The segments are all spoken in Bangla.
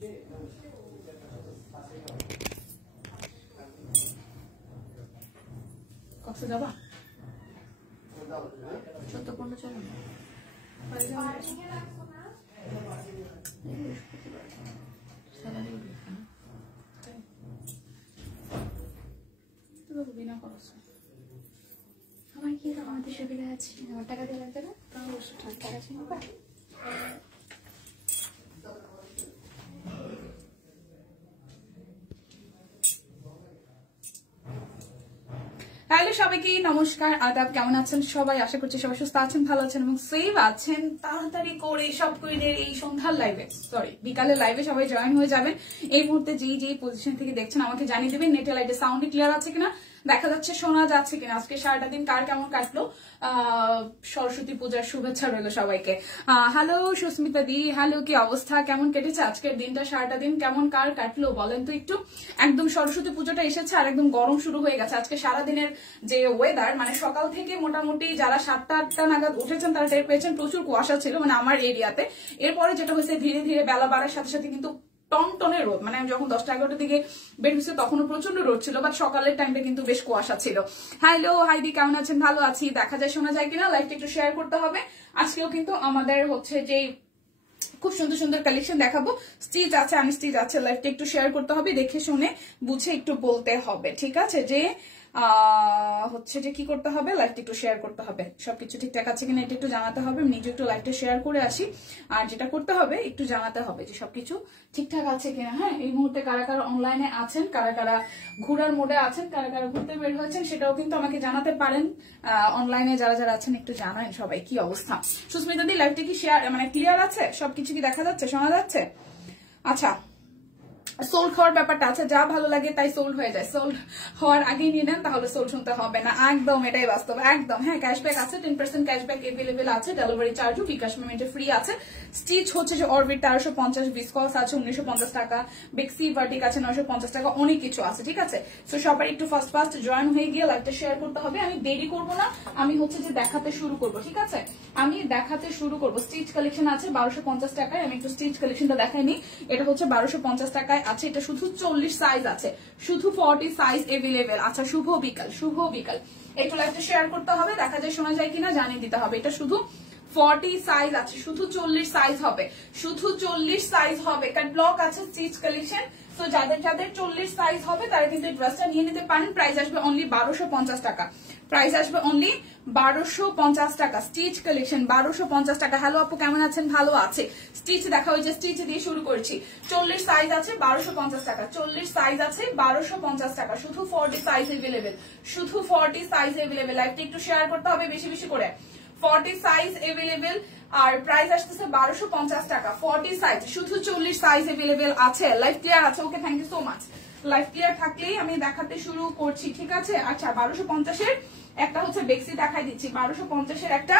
কক্সে যাবা? 14-15 চলো না। বিনা খরচ আমার কি আমাদের সুবিধা আছে, আমার টাকা দিয়ে লাগবে না, টাকা ছিল। হ্যালো সবাইকে নমস্কার, আদাব, কেমন আছেন সবাই? আশা করছি সবাই সুস্থ আছেন, ভালো আছেন এবং সেফ আছেন। তাড়াতাড়ি করে সব কুইনের এই সন্ধ্যার লাইভে, সরি বিকালের লাইভে সবাই জয়েন হয়ে যাবেন। এই মুহূর্তে যেই পজিশন থেকে দেখছেন আমাকে জানিয়ে দেবেন নেটে লাইটে সাউন্ড ক্লিয়ার আছে কিনা, দেখা যাচ্ছে, শোনা যাচ্ছে কিনা। আজকে সারাটা দিন কার কেমন কাটলো? সরস্বতী পূজার শুভেচ্ছা রইল সবাইকে। হ্যালো সুস্মিতা দি, হ্যালো, কি অবস্থা, কেমন কেটেছে আজকের দিনটা? সারাটা দিন কেমন কার কাটলো বলেন তো একটু। একদম সরস্বতী পুজোটা এসেছে আর একদম গরম শুরু হয়ে গেছে। আজকে সারাদিনের যে ওয়েদার, মানে সকাল থেকে মোটামুটি যারা 7টা-8টা নাগাদ উঠেছেন তারা টের পেয়েছেন প্রচুর কুয়াশা ছিল, মানে আমার এরিয়াতে। এরপরে যেটা হয়েছে, ধীরে ধীরে বেলা বাড়ার সাথে সাথে কিন্তু টনটনে রোদ, মানে আমি যখন 10টা-11টার দিকে বের হয়েছে তখনও প্রচন্ড রোদ ছিল, বাট সকালের টাইমটা কিন্তু বেশ কুয়াশা ছিল। হ্যালো হাইদি, কেমন আছেন? ভালো আছি। দেখা যায় শোনা যায় কিনা, লাইভটা একটু শেয়ার করতে হবে। আজকেও কিন্তু আমাদের হচ্ছে যে খুব সুন্দর সুন্দর কালেকশন দেখাবো, স্টিচ আছে, আনস্টিচ আছে। লাইভটা একটু শেয়ার করতে হবে, দেখে শুনে বুঝে একটু বলতে হবে, ঠিক আছে? যে হচ্ছে যে কি করতে হবে, লাইভটা একটু শেয়ার করতে হবে। সবকিছু ঠিকঠাক আছে কিনা এটা একটু জানাতে হবে। নিজে একটু লাইভটা শেয়ার করে আসি, আর যেটা করতে হবে একটু জানাতে হবে যে সবকিছু ঠিকঠাক আছে কিনা। হ্যাঁ, এই মুহূর্তে কারা কারা অনলাইনে আছেন, কারা কারা ঘোরার মোডে আছেন, কারা কারা ঘুরতে বের হয়েছেন, সেটাও কিন্তু আমাকে জানাতে পারেন। অনলাইনে যারা যারা আছেন একটু জানান সবাই কি অবস্থা। সুস্মিতা দি, লাইভটা কি শেয়ার মানে ক্লিয়ার আছে? সবকিছু কি দেখা যাচ্ছে, শোনা যাচ্ছে? আচ্ছা, সোল্ড হওয়ার ব্যাপারটা আছে, যা ভালো লাগে তাই সোল্ড হয়ে যায়। সোল্ড হওয়ার আগেই নিয়ে নেন, তাহলে সোল্ড শুনতে হবে না। একদম এটাই বাস্তব, একদম। হ্যাঁ, ক্যাশব্যাক আছে, 10% ক্যাশব্যাক এভেলেবেল আছে। ডেলিভারি চার্জও বিকাশ পেমেন্টে ফ্রি আছে। স্টিচ হচ্ছে যে অরবিট 1350, ভিসকস আছে 1950 টাকা, বেক্সি ভার্টিক আছে 950 টাকা, অনেক কিছু আছে, ঠিক আছে? তো সবাই একটু ফার্স্ট জয়েন হয়ে গিয়ে লাইভটা শেয়ার করতে হবে। আমি দেরি করবো না, আমি হচ্ছে যে দেখাতে শুরু করবো, ঠিক আছে? আমি দেখাতে শুরু করবো। স্টিচ কালেকশন আছে 1250 টাকায়। আমি একটু স্টিচ কালেকশনটা দেখাইনি। এটা হচ্ছে 1250 টাকায় আছে। এটা শুধু 40 সাইজ আছে, শুধু 40 সাইজ এভেলেবেল। আচ্ছা, শুভ বিকাল, শুভ বিকাল। একটু লাইভটা শেয়ার করতে হবে, দেখা যায় শোনা যায় কিনা জানিয়ে দিতে হবে। এটা শুধু 40 সাইজ আছে, শুধু 40 সাইজ হবে, শুধু 40 সাইজ হবে। ব্লক আছে স্টিচ কালেকশন। তো যাদের যাদের 40 সাইজ হবে তারা কিন্তু ড্রেসটা নিয়ে নিতে পারেন। প্রাইস আসবে অনলি 1250 টাকা। প্রাইস আসবে অনলি 1250 টাকা। স্টিচ কালেকশন 1250 টাকা। হ্যালো আপু, কেমন আছেন? ভালো আছে। স্টিচ দেখা হয়েছে, স্টিচ দিয়ে শুরু করছি। 40 সাইজ আছে 1250 টাকা। 40 সাইজ আছে 1250 টাকা। শুধু 40 সাইজ এভেলেবেল, শুধু 40 সাইজ এভেলেবেল। লাইভটা একটু শেয়ার করতে হবে বেশি বেশি করে। 40 সাইজ এভেলেবেল আর প্রাইস আসতেছে 1250 টাকা। 40 সাইজ, শুধু 40 সাইজ এভেলেবেল আছে। লাইভ ক্লিয়ার আছে? Okay, thank you so much. Live clear থাকলেই আমি দেখাতে শুরু করছি, ঠিক আছে? আচ্ছা, 1250-এর একটা হচ্ছে বেক্সি দেখাই দিচ্ছি। 1250-এর একটা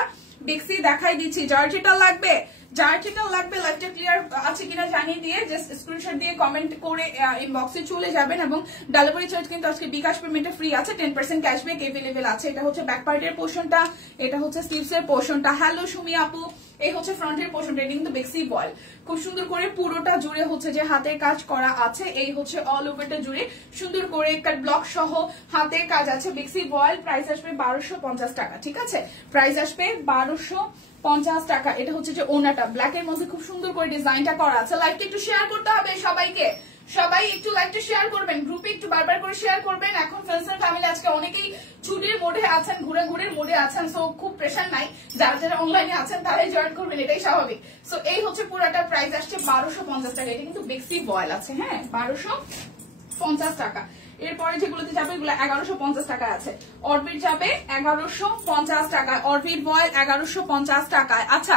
বেক্সি দেখাই দিচ্ছি। জর্জেটাল লাগবে, জর্জেটাল লাগবে। লাইভটা ক্লিয়ার আছে কিনা জানিয়ে দিয়ে জাস্ট স্ক্রিনশট দিয়ে কমেন্ট করে ইনবক্সে চলে যাবেন। এবং ডেলিভারি চার্জ কিন্তু আজকে বিকাশ পেমেন্টে ফ্রি আছে। 10% ক্যাশব্যাক এভেলেবেল আছে। এটা হচ্ছে ব্যাক পার্টের পোর্শনটা, এটা হচ্ছে স্লিভস এর পোর্শনটা। হ্যালো সুমি আপু, এই হচ্ছে ফ্রন্টের পোর্শনটা। এটা কিন্তু বেক্সি বয়েল, খুব সুন্দর করে পুরোটা জুড়ে হচ্ছে যে হাতের কাজ করা আছে। এই হচ্ছে অল ওভারটা জুড়ে সুন্দর করে কাট ব্লক সহ হাতের কাজ আছে। বেক্সি বয়েল। প্রাইস আসবে 1250 টাকা, ঠিক আছে? প্রাইস আসবে 1250 টাকা। এটা হচ্ছে যে ওনাটা ব্ল্যাক এর মধ্যে খুব সুন্দর করে ডিজাইনটা করা আছে। লাইভটা একটু শেয়ার করতে হবে সবাইকে, সবাই একটু লাইভটা শেয়ার করবেন, গ্রুপে একটু বারবার করে শেয়ার করবেন। এখন ফ্রেন্ডস ফ্যামিলি আজকে অনেকেই ছুটির মোডে আছেন, ঘুরে মোডে আছেন, সো খুব প্রেশার নাই। যারা যারা অনলাইনে আছেন তারাই জয়েন করবেন, এটাই স্বাভাবিক। সো এই হচ্ছে পুরোটা প্রাইস আসছে 1250 টাকা। এটা কিন্তু বেক্সি বয়েল আছে, হ্যাঁ, 1250 টাকা। এরপরে যেগুলোতে যাবে এগুলো 1150 টাকায় আছে। অরবিট যাবে 1150 টাকায়, অরবিট বয়েল 1150 টাকায়। আচ্ছা,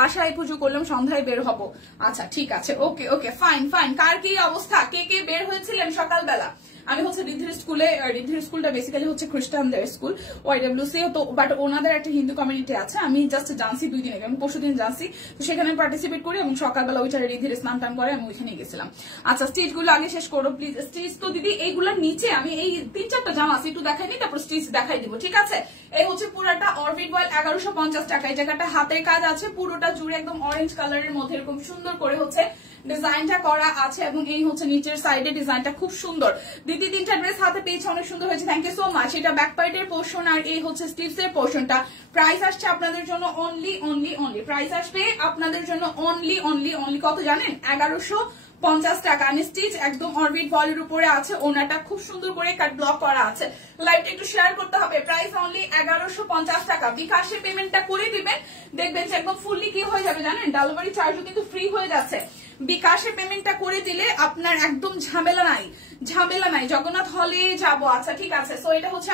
বাসায় পুজো করলাম, সন্ধ্যায় বের হব। আচ্ছা ঠিক আছে, ওকে ওকে, ফাইন ফাইন। কার কি অবস্থা, কে কে বের হয়েছিলেন সকালবেলা? আমি হচ্ছে রিদ্ধির স্কুলে, রিদ্ধির স্কুলটা বেসিক্যালি হচ্ছে খ্রিস্টানদের স্কুল, ওয়াইডব্লিউসি, তো বাট ওনাদের একটা হিন্দু কমিউনিটি আছে। আমি জাস্ট জানছি 2 দিন আগে, আমি পরশুদিন জানছি, তো সেখানে পার্টিসিপেট করি এবং সকালবেলা ওইটারে রিদ্ধির স্নান টান করে আমি ওইখানে গেছিলাম। আচ্ছা, স্টিচ গুলো আগে শেষ করো প্লিজ। স্টিচ তো দিদি এইগুলোর নিচে আমি এই 3-4টা জামা আছে, একটু দেখাই নি, তারপর স্টিচ দেখাই দিব, ঠিক আছে? এই হচ্ছে পুরোটা অরবিট বয়েল 1150 টাকা। এই জায়গাটা হাতের কাজ আছে পুরোটা জুড়ে, একদম অরেঞ্জ কালারের মধ্যে এরকম সুন্দর করে হচ্ছে ডিজাইনটা করা আছে এবং এই হচ্ছে নিচের সাইডে ডিজাইনটা খুব সুন্দর। দিদি 3টা ড্রেস হাতে পেয়েছে, অনেক সুন্দর হয়েছে, থ্যাংক ইউ সো মাচ। এটা ব্যাক পার্টের পোর্শন আর এই হচ্ছে স্লিভস এর পোর্শনটা। প্রাইস আসছে আপনাদের জন্য অনলি প্রাইস আসবে আপনাদের জন্য অনলি কত জানেন? 1150 টাকা। আনস্টিচ একদম অরবিট ভলের উপরে আছে, ওনাটা খুব সুন্দর করে কাট ব্লক করা আছে। লাইভটা একটু শেয়ার করতে হবে। প্রাইস অনলি 1150 টাকা। বিকাশে পেমেন্টটা করে দিবেন, দেখবেন যে একদম ফুললি কি হয়ে যাবে জানেন, ডেলিভারি চার্জও কিন্তু ফ্রি হয়ে যাচ্ছে। বিকাশে পেমেন্টটা করে দিলে আপনার একদম ঝামেলা নাই। জগন্নাথ হলে যাব, আচ্ছা ঠিক আছে। সো এটা হচ্ছে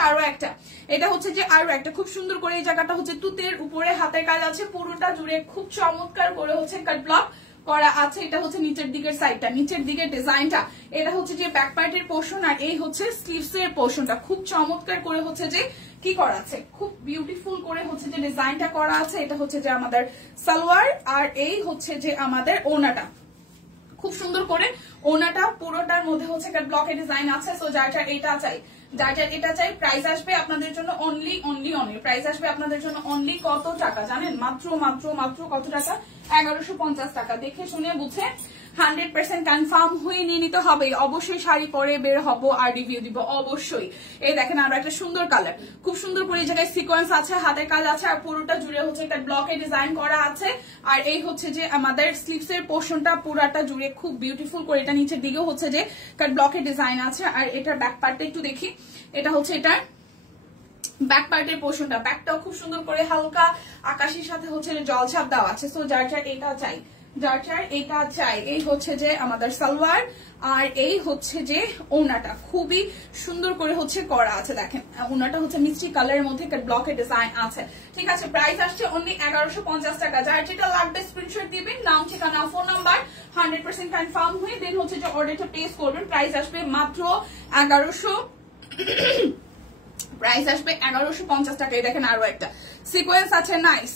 আরো একটা খুব সুন্দর করে এই জায়গাটা হচ্ছে তুতের উপরে হাতের কাজ আছে, পুরোটা জুড়ে খুব চমৎকার করে হচ্ছে কাট ব্লক করা আছে। এটা হচ্ছে নিচের দিকের সাইডটা, নিচের দিকের ডিজাইনটা। এটা হচ্ছে যে ব্যাক পার্টের পোর্শন আর এই হচ্ছে স্লিভস এর পোর্শনটা। খুব চমৎকার করে হচ্ছে যে কি করা আছে, খুব বিউটিফুল করে হচ্ছে যে ডিজাইনটা করা আছে। এটা হচ্ছে যে আমাদের সালোয়ার আর এই হচ্ছে যে আমাদের ওড়নাটা, খুব সুন্দর করে ওড়নাটা পুরোটার মধ্যে হচ্ছে ব্লকের ডিজাইন আছে। সো যার এটা চাই প্রাইস আসবে আপনাদের জন্য অনলি প্রাইস আসবে আপনাদের জন্য অনলি কত টাকা জানেন? মাত্র কত টাকা? 1150 টাকা। দেখে শুনে বুঝে 100% কনফার্ম হয়ে নিয়ে নিতে হবে। অবশ্যই শাড়ি পরে বের হবো আর রিভিউ দিব অবশ্যই। এই দেখেন আরো একটা সুন্দর কালার, খুব সুন্দর করে এই জায়গায় সিকোয়েন্স আছে, হাতের কাজ আছে আর পুরোটা জুড়ে হচ্ছে একটা ব্লকে ডিজাইন করা আছে। আর এই হচ্ছে যে আমাদের স্লিভস এর পোর্শনটা পুরাটা জুড়ে খুব বিউটিফুল করে, এটা নিচের দিকেও হচ্ছে যে ব্লকের ডিজাইন আছে। আর এটার ব্যাক পার্টটা একটু দেখি, এটা হচ্ছে এটার ব্যাক পার্টের পোর্শনটা। ব্যাকটাও খুব সুন্দর করে হালকা আকাশের সাথে হচ্ছে জলছাপ দেওয়া আছে। সো যার এটা চাই এই হচ্ছে যে আমাদের সালোয়ার আর এই হচ্ছে যে ওড়নাটা খুবই সুন্দর করে হচ্ছে করা আছে। দেখেন ওড়নাটা হচ্ছে মিষ্টি কালারের মধ্যে ব্লকের ডিজাইন আছে। ঠিক আছে, প্রাইস আসছে অনলি 1150 টাকা। যার যেটা লাগবে স্ক্রিনশট দিবেন, নাম ঠিকানা ফোন নাম্বার 100% কনফার্ম হয়ে দেন হচ্ছে যে অর্ডারটা প্লেস করবেন। প্রাইস আসবে মাত্র 1150 টাকায়। দেখেন আরো একটা সিকোয়েন্স আছে, nice,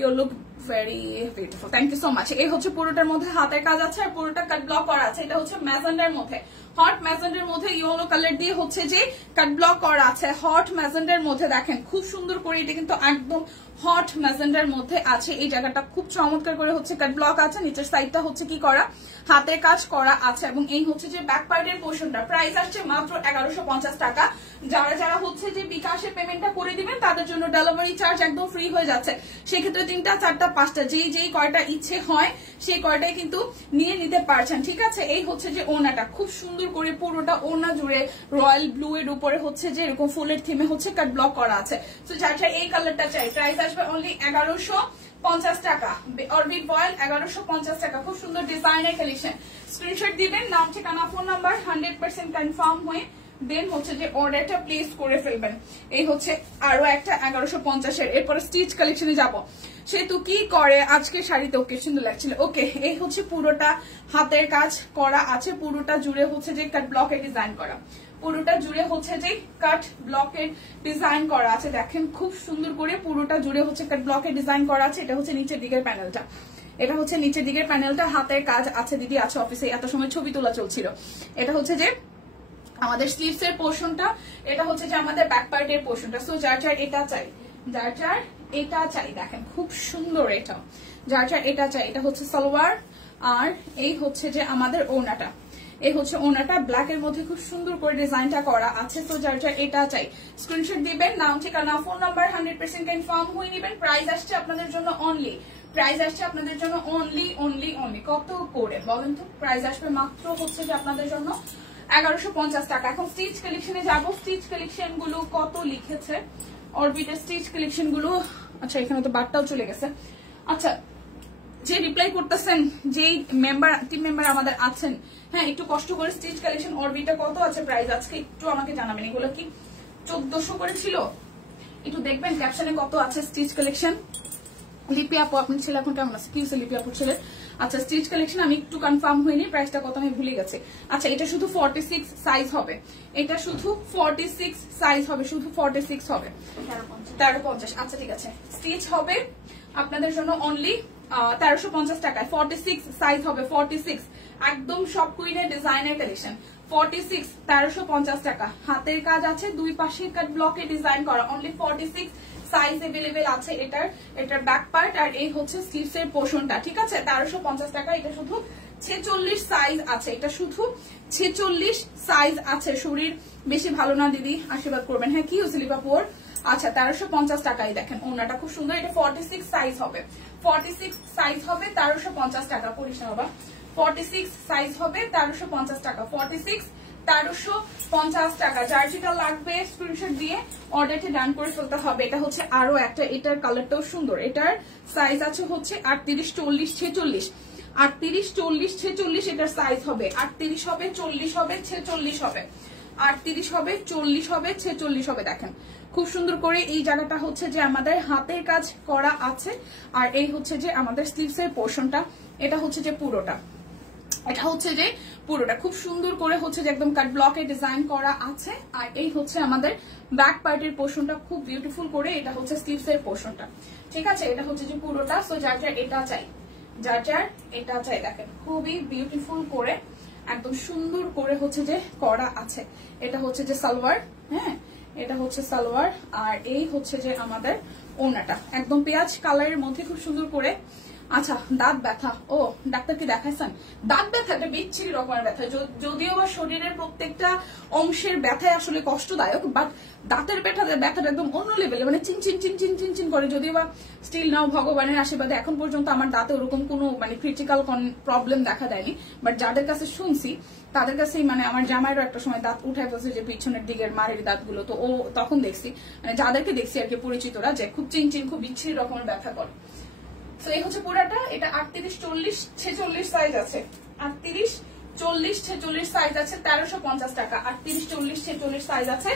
you look very beautiful, thank you so much. এই হচ্ছে পুরোটার মধ্যে হাতের কাজ আছে আর পুরোটা কাট ব্লক করা আছে। এটা হচ্ছে ম্যাজেন্ডার মধ্যে, হট ম্যাজেন্ডার মধ্যে ইয়েলো কালার দিয়ে হচ্ছে যে কাট ব্লক করা আছে। হট ম্যাজেন্ডার মধ্যে দেখেন খুব সুন্দর করে, এটা কিন্তু একদম হট ম্যাজেন্ডার মধ্যে আছে। এই জায়গাটা খুব চমৎকার করে হচ্ছে কাট ব্লক আছে। নিচের সাইডটা হচ্ছে কি করা, হাতের কাজ করা আছে এবং এই হচ্ছে যে ব্যাক পার্টের পোর্শনটা। প্রাইস আসছে মাত্র 1150 টাকা। যারা হচ্ছে যে বিকাশে পেমেন্টটা করে দিবেন তাদের জন্য ডেলিভারি চার্জ একদম ফ্রি হয়ে যাচ্ছে। সেক্ষেত্রে 3টা 4টা 5টা যেই কয়টা ইচ্ছে হয় সেই কয়টাই কিন্তু নিয়ে নিতে পারছেন। ঠিক আছে, এই হচ্ছে যে ওড়নাটা খুব সুন্দর করে পুরোটা ওড়না জুড়ে রয়্যাল ব্লু এর উপরে হচ্ছে যে এরকম ফুলের থিমে হচ্ছে কাট ব্লক করা আছে। তো যারা এই কালারটা চাই প্রাইস আসবে অনলি 1150 টাকা। অরবিট ভয়েল 1150 টাকা। খুব সুন্দর ডিজাইনের কালেকশন। স্ক্রিনশট দিবেন, নাম ঠিকানা ফোন নাম্বার 100% কনফার্ম হয়ে দেন হচ্ছে যে অর্ডারটা প্লেস করে ফেলবেন। এই হচ্ছে আরো একটা 1150 এর। এরপরে স্টিচ কালেকশনে যাব। সেতু কি করে আজকে শাড়িতে ওকে সুন্দর লাগছিল। ওকে, এই হচ্ছে পুরোটা হাতের কাজ করা আছে, পুরোটা জুড়ে হচ্ছে যে কাট ব্লকের ডিজাইন করা, পুরোটা জুড়ে হচ্ছে যে কাট ব্লকের ডিজাইন করা আছে। দেখেন খুব সুন্দর করে পুরোটা জুড়ে হচ্ছে কাট ব্লকের ডিজাইন করা আছে। এটা হচ্ছে নিচের দিকের প্যানেলটা, এটা হচ্ছে নিচের দিকের প্যানেলটা। হাতের কাজ আছে, দিদি আছে অফিসে, এত সময় ছবি তোলা চলছিল। এটা হচ্ছে যে আমাদের স্লিভস এর পোর্শনটা, এটা হচ্ছে যে আমাদের ব্যাক পার্টের পোর্শনটা। সো যার এটা চাই, এটা চাই, দেখেন খুব সুন্দর এটা। যার এটা চাই, এটা হচ্ছে সালোয়ার আর এই হচ্ছে যে আমাদের ওড়নাটা। এই হচ্ছে ওড়নাটা ব্ল্যাক এর মধ্যে খুব সুন্দর করে ডিজাইনটা করা আছে। তো যার এটা চাই স্ক্রিনশট দিবেন, নাম ঠিকানা ফোন নাম্বার 100% কনফার্ম হয়ে নেবেন। প্রাইস আসছে আপনাদের জন্য অনলি কত করে বলেন তো? প্রাইস আসবে মাত্র হচ্ছে যে আপনাদের জন্য 1150 টাকা। এখন স্টিচ কালেকশনে যাব। স্টিচ কালেকশন গুলো কত লিখেছে অরবিটের স্টিচ কালেকশন গুলো। আচ্ছা, এখানে তো বারটাও চলে গেছে। আচ্ছা, যে রিপ্লাই করতেছেন, যেই টিম মেম্বার আমাদের আছেন, হ্যাঁ একটু কষ্ট করে স্টিচ কালেকশন অরবিটা কত আছে প্রাইস আজকে একটু আমাকে জানাবেন। এগুলো কি 1400 করে ছিল? একটু দেখবেন ক্যাপশনে কত আছে স্টিচ কালেকশন। লিপি আপু আপনার ছেলে এখন কেমন আছে? কি হচ্ছে লিপি আপুর ছেলে? আচ্ছা, স্টিচ কালেকশন আমি একটু কনফার্ম হইনি, প্রাইসটা কত আমি ভুলে গেছি। আচ্ছা, এটা শুধু 46 সাইজ হবে, এটা শুধু 46 সাইজ হবে, শুধু 46 হবে, 1350। আচ্ছা ঠিক আছে, স্টিচ হবে আপনাদের জন্য অনলি 1350 টাকায়। 46 সাইজ হবে, 46 একদম সব কুইনের ডিজাইনের কালেকশন। 46 1350 টাকা। হাতের কাজ আছে, দুই পাশে কাট ব্লকে ডিজাইন করা, অনলি 46 সাইজ अवेलेबल আছে এটার ব্যাক পার্ট আর এই হচ্ছে স্লিভস এর পোরশনটা, ঠিক আছে। 1350 টাকা। এটা শুধু 46 সাইজ আছে, এটা শুধু 46 সাইজ আছে। শরীর বেশি ভালো না দিদি, আশীর্বাদ করবেন। হ্যাঁ কি হয়েছে লিপাপুর? আচ্ছা 1350 টাকায় দেখেন ওনাটা খুব সুন্দর। এটা 46 সাইজ হবে, 46 সাইজ হবে 1350 টাকা। করিস না বাবা, 46 সাইজ হবে 1350 টাকা। 46 1350 টাকা। যার যেটা লাগবে স্ক্রিনশট দিয়ে অর্ডারটি ডান করে ফেলতে হবে। এটা হচ্ছে আরো একটা, এটার কালারটাও সুন্দর। এটার সাইজ আছে হচ্ছে 38 40 46, 38 40 46 এটার সাইজ হবে। 38 হবে 40 হবে 46 হবে, 38 হবে 40 হবে 46 হবে। দেখেন খুব সুন্দর করে এই জায়গাটা হচ্ছে যে আমাদের হাতের কাজ করা আছে, আর এই হচ্ছে যে আমাদের স্লিভস এর পোরশনটা। এটা হচ্ছে যে পুরোটা, এটা হচ্ছে যে পুরোটা খুব সুন্দর করে হচ্ছে যে একদম কাট ব্লকে ডিজাইন করা আছে। আর এই হচ্ছে আমাদের ব্যাক পার্টের পোরশনটা খুব বিউটিফুল করে। এটা হচ্ছে স্লিভস এর পোরশনটা, ঠিক আছে। এটা হচ্ছে যে পুরোটা। সো যার যার এটা চাই, যার যার এটা চাই, দেখেন খুবই বিউটিফুল করে একদম সুন্দর করে হচ্ছে যে করা আছে। এটা হচ্ছে যে সালোয়ার, হ্যাঁ এটা হচ্ছে সালোয়ার। আর এই হচ্ছে যে আমাদের ওড়নাটা একদম পেঁয়াজ কালারের মধ্যে খুব সুন্দর করে। আচ্ছা দাঁত ব্যথা, ও ডাক্তারকে দেখাইছেন? দাঁত ব্যথা একটা বিচ্ছিরি রকমের ব্যথা, যদিও বা শরীরের প্রত্যেকটা অংশের ব্যথায় আসলে কষ্টদায়ক, বাট দাঁতের ব্যথাটা একদম অন্য লেভেলে, মানে চিনচিন চিনচিন চিনচিন করে। যদিও বা স্টিল নাও ভগবানের আশীর্বাদে এখন পর্যন্ত আমার দাঁতে ওরকম কোনো মানে ক্রিটিক্যাল প্রবলেম দেখা দেয়নি। বাট যাদের কাছে শুনছি তাদের কাছেই মানে আমার জামাইরও একটা সময় দাঁত উঠায় ফেলছে, যে পিছনের দিকের মারের দাঁতগুলো। তো ও তখন দেখছি, মানে যাদেরকে দেখছি আর কি পরিচিতরা, যে খুব চিনচিন খুব বিচ্ছিরি রকমের ব্যথা করে। তো এই হচ্ছে পুরাটা। এটা 38 40 46 সাইজ আছে, 38 40 46 সাইজ আছে 1350 টাকা। 38 40 46 সাইজ আছে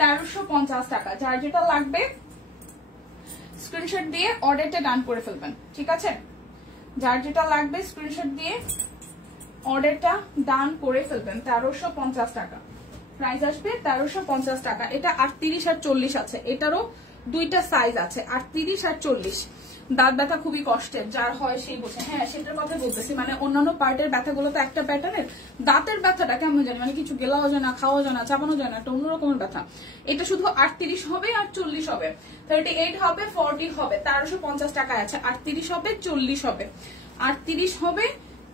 1350 টাকা। যার যেটা লাগবে স্ক্রিনশট দিয়ে অর্ডারটা ডান করে ফেলবেন, ঠিক আছে। যার যেটা লাগবে স্ক্রিনশট দিয়ে অর্ডারটা ডান করে ফেলবেন। 1350 টাকা প্রাইস আসবে, 1350 টাকা। এটা 38 আর 40 আছে, এটারও দুইটা সাইজ আছে, 38 আর 40। দাঁত ব্যথা খুবই কষ্টের, যার হয় সেই বোঝে। হ্যাঁ সেটার কথা বলতেছি, মানে অন্যান্য পার্টের ব্যথাগুলো তো একটা প্যাটার্নের, দাঁতের ব্যথাটা কেমন জানি, মানে কিছু গেলাও যায় না, খাওয়া যায় না, চাপানো যায় না, একটা অন্যরকমের ব্যথা। এটা শুধু 38 হবে আর 40 হবে, 38 হবে 40 হবে, 1350 টাকায় আছে। 38 হবে 40 হবে, 38 হবে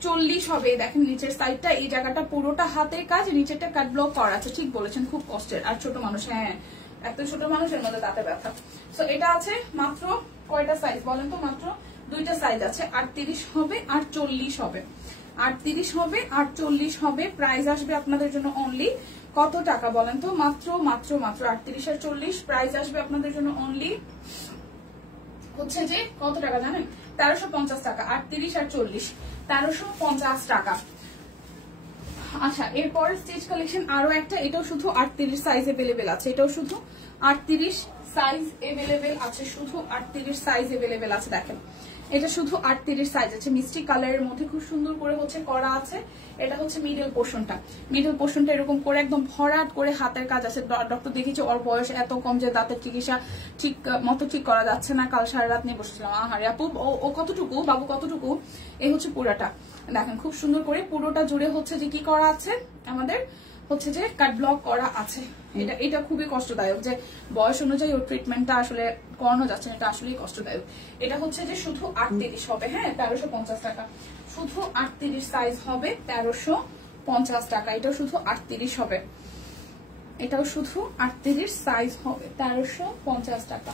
40 হবে। দেখেন নিচের সাইডটা, এই জায়গাটা পুরোটা হাতের কাজ, নিচেরটা কাট ব্লক করা আছে। ঠিক বলেছেন, খুব কষ্টের। আর ছোট মানুষ, হ্যাঁ এত ছোট মানুষের মধ্যে দাঁতে ব্যথা। তো এটা আছে মাত্র কয়টা সাইজ বলেন তো? মাত্র দুইটা সাইজ আছে, 38 হবে আর 40 হবে, 38 হবে আর 40 হবে। প্রাইস আসবে আপনাদের জন্য অনলি কত টাকা বলেন তো? মাত্র মাত্র মাত্র 38 আর 40। প্রাইস আসবে আপনাদের জন্য অনলি হচ্ছে যে কত টাকা জানেন? 1350 টাকা। 38 আর 40 1350 টাকা। আচ্ছা এরপর স্টিচ কালেকশন আরো একটা, এটাও শুধু 38 সাইজ अवेलेबल আছে, এটাও শুধু 38 সাইজ अवेलेबल আছে, শুধু 38 সাইজ अवेलेबल আছে। দেখেন এটা শুধু 38 সাইজ আছে, মিষ্টি কালারের মধ্যে খুব সুন্দর করে হচ্ছে করা আছে। এটা হচ্ছে মিডল পোর্শনটা এরকম করে একদম ভরাট করে হাতের কাজ আছে। ডক্টর দেখিয়েছে ওর বয়স এত কম যে দাঁতের চিকিৎসা ঠিক মতো ঠিক করা যাচ্ছে না। কাল সারা রাত নিয়ে বসেছিলাম, আহারে আপু ও কতটুকু বাবু কতটুকু। এই হচ্ছে পুরাটা, দেখেন খুব সুন্দর করে পুরোটা জুড়ে হচ্ছে যে কি করা আছে আমাদের হচ্ছে যে কাট ব্লক করা আছে। এটা খুবই কষ্টদায়ক, যে বয়স অনুযায়ী ওর ট্রিটমেন্টটা আসলে করানো যাচ্ছে না, এটা আসলেই কষ্টদায়ক। এটা হচ্ছে যে শুধু 38 হবে, হ্যাঁ 1350 টাকা। শুধু 38 সাইজ হবে 1350 টাকা। এটাও শুধু 38 হবে, এটাও শুধু 38 সাইজ হবে 1350 টাকা।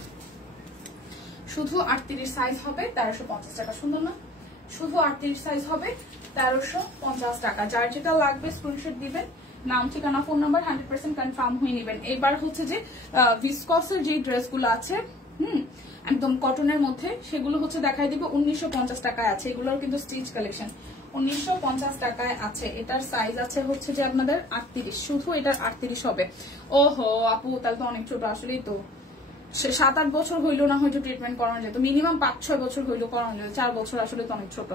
শুধু 38 সাইজ হবে 1350 টাকা। সুন্দর না? শুধু 38 সাইজ হবে 1350 টাকা। যার যেটা লাগবে স্ক্রিনশট দিবেন, নাম ঠিকানা ফোন নাম্বার 100% কনফার্ম হয়ে নেবেন। এবার হচ্ছে যে ভিসকসের যে ড্রেসগুলো আছে একদম কটনের মধ্যে, সেগুলো হচ্ছে দেখাই দিব 1950 টাকায় আছে। এগুলোর কিন্তু স্টিচ কালেকশন 1950 টাকায় আছে। এটার সাইজ আছে হচ্ছে যে আপনাদের 38, শুধু এটার 38 হবে। ওহো আপু তাহলে তো অনেক ছোট, আসলেই তো 7-8 বছর হইলো না হয়তো ট্রিটমেন্ট করানো যেত, মিনিমাম 5-6 বছর হইলো করানো যেত, 4 বছর আসলে তো অনেক ছোট।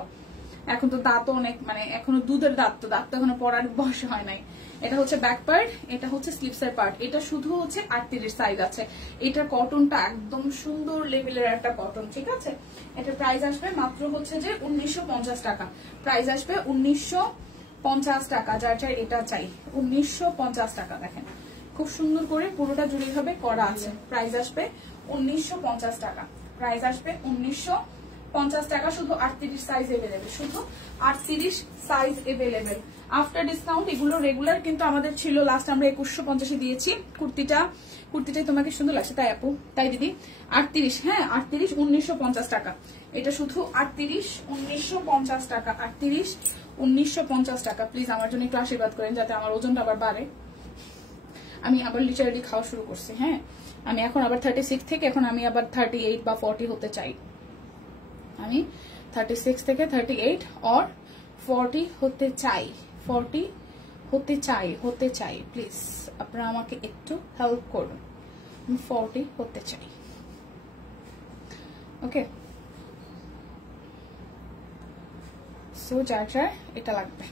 এখন তো দাঁতও অনেক, মানে এখনো দুধের দাঁত, তো দাঁত তো এখনো পড়ার বয়স হয় নাই। এটা হচ্ছে ব্যাক পার্ট, এটা হচ্ছে স্লিভসের পার্ট। এটা শুধু হচ্ছে 38 সাইজ আছে। এটার কটনটা একদম সুন্দর লেভেলের একটা কটন, ঠিক আছে। এটার প্রাইস আসবে মাত্র হচ্ছে যে 1950 টাকা। প্রাইস আসবে 1950 টাকা। যার যার এটা চাই 1950 টাকা। দেখেন খুব সুন্দর করে পুরোটা জুড়ে ভাবে করা আছে। প্রাইস আসবে 1950 টাকা, প্রাইস আসবে 1950 টাকা। শুধু 38 সাইজ अवेलेबल, শুধু 38 সাইজ अवेलेबल আফটার ডিসকাউন্ট। এগুলো রেগুলার কিন্তু আমাদের ছিল, লাস্ট আমরা 2150 এ দিয়েছি। কুর্তিটাই তোমাকে সুন্দর লাগছে তাই আপু, তাই দিদি। 38, হ্যাঁ 38 1950 টাকা, এটা শুধু 38 1950 টাকা, 38 1950 টাকা। প্লিজ আমার জন্য একটু আশীর্বাদ করেন যাতে আমার ওজনটা আবার বাড়ে। আমি আবার লিটারালি খাওয়া শুরু করছি, হ্যাঁ আমি এখন আবার 36 থেকে এখন আমি আবার 38 বা 40 হতে চাই। আমি 36 থেকে 38 और 40 হতে চাই, 40 হতে চাই। প্লিজ আপনারা আমাকে একটু হেল্প করুন, আমি 40 হতে চাই। ওকে, সো যার এটা লাগবে।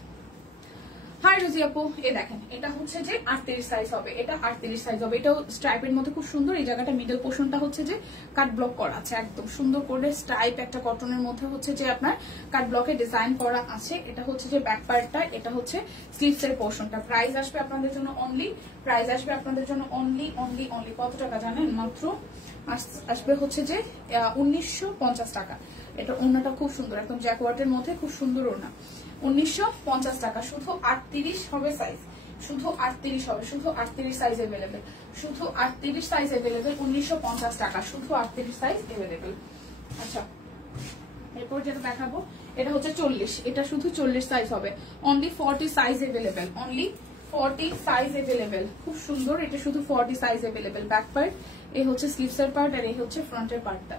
হাই রোজি আপু, এ দেখেন এটা হচ্ছে যে 38 সাইজ হবে, এটা 38 সাইজ হবে। এটাও স্ট্রাইপের মধ্যে খুব সুন্দর। এই জায়গাটা মিডল পোর্শনটা হচ্ছে যে কাট ব্লক করা আছে, একদম সুন্দর করে স্ট্রাইপ একটা কটনের মধ্যে হচ্ছে যে আপনার কাট ব্লকে ডিজাইন করা আছে। এটা হচ্ছে যে ব্যাক পার্টটা, এটা হচ্ছে স্লিভস এর পোর্শনটা। প্রাইস আসবে আপনাদের জন্য অনলি, প্রাইস আসবে আপনাদের জন্য অনলি কত টাকা জানেন? মাত্র আসবে হচ্ছে যে 1950 টাকা। এটা ওড়নাটা খুব সুন্দর, একদম জ্যাকওয়ার্টের মধ্যে খুব সুন্দর ওড়না। 1950 টাকা, শুধু 38 হবে সাইজ, শুধু 38 হবে, শুধু 38 সাইজ अवेलेबल, শুধু 38 সাইজ अवेलेबल। 1950 টাকা, শুধু 38 সাইজ अवेलेबल। আচ্ছা, এরপর যেটা দেখাবো এটা হচ্ছে 40, এটা শুধু 40 সাইজ হবে। Only 40 size available, only 40 size available. খুব সুন্দর, এটা শুধু 40 সাইজ अवेलेबल। ব্যাক পার্ট, এই হচ্ছে স্লিভসের পার্ট, আর এই হচ্ছে ফ্রন্টের পার্টটা,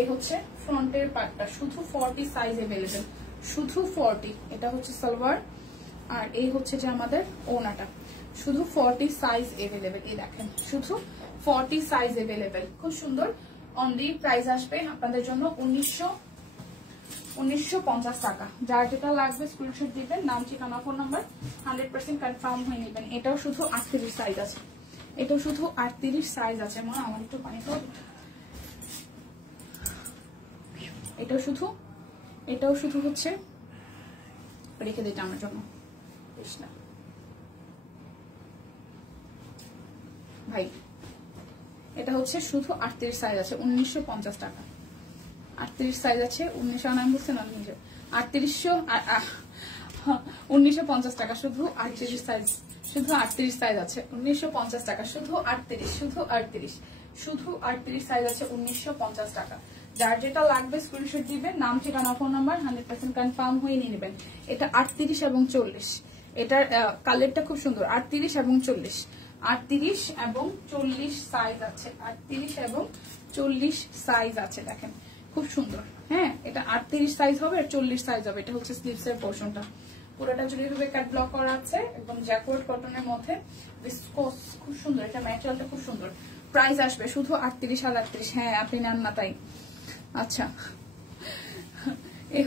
এই হচ্ছে ফ্রন্টের পার্টটা। শুধু 40 সাইজ अवेलेबल, শুধু 40। এটা হচ্ছে সালোয়ার, আর এই হচ্ছে যে আমাদের ওড়নাটা। শুধু 40 সাইজ अवेलेबल। এই দেখেন শুধু 40 সাইজ अवेलेबल, খুব সুন্দর। অনলি প্রাইস আসবে আপনাদের জন্য 1950 টাকা। যার যেটা লাগবে স্ক্রিনশট দিবেন, নাম ঠিকানা ফোন নাম্বার 100% কনফার্ম হয়ে নেবেন। এটাও শুধু 38 সাইজ আছে, এটাও শুধু 38 সাইজ আছে। মা আমার একটু পানি তো, এটাও শুধু হচ্ছে রেখে দিতে আমার জন্য ভাই। এটা হচ্ছে শুধু 38 সাইজ আছে, 1950 টাকা। 38 সাইজ আছে, 1900 নাম বলছেন না নিজে, 1950 টাকা, শুধু 38 সাইজ, শুধু 38 সাইজ আছে, 1950 টাকা, শুধু 38, শুধু 38, শুধু 38 সাইজ আছে, 1950 টাকা। যার যেটা লাগবে স্ক্রিনশট দিবেন, নাম ঠিকানা ফোন নাম্বার 100% কনফার্ম হয়ে নিয়ে নেবেন। এটা 38 এবং 40, এটার কালারটা খুব সুন্দর। 38 এবং 40, 38 এবং 40 সাইজ আছে, 38 এবং 40 সাইজ আছে। দেখেন খুব সুন্দর, হ্যাঁ এটা 38 সাইজ হবে আর 40 সাইজ হবে। এটা হচ্ছে স্লিভস এর পোর্শনটা, পুরোটা জুড়ে হবে কাট ব্লক করা আছে, একদম জ্যাকওয়ার্ড কটনের মধ্যে, ভিসকোস, খুব সুন্দর। এটা ম্যাটেরিয়ালটা খুব সুন্দর। প্রাইস আসবে শুধু 38 আর 38। হ্যাঁ আপনি নেন না তাই। আচ্ছা, এই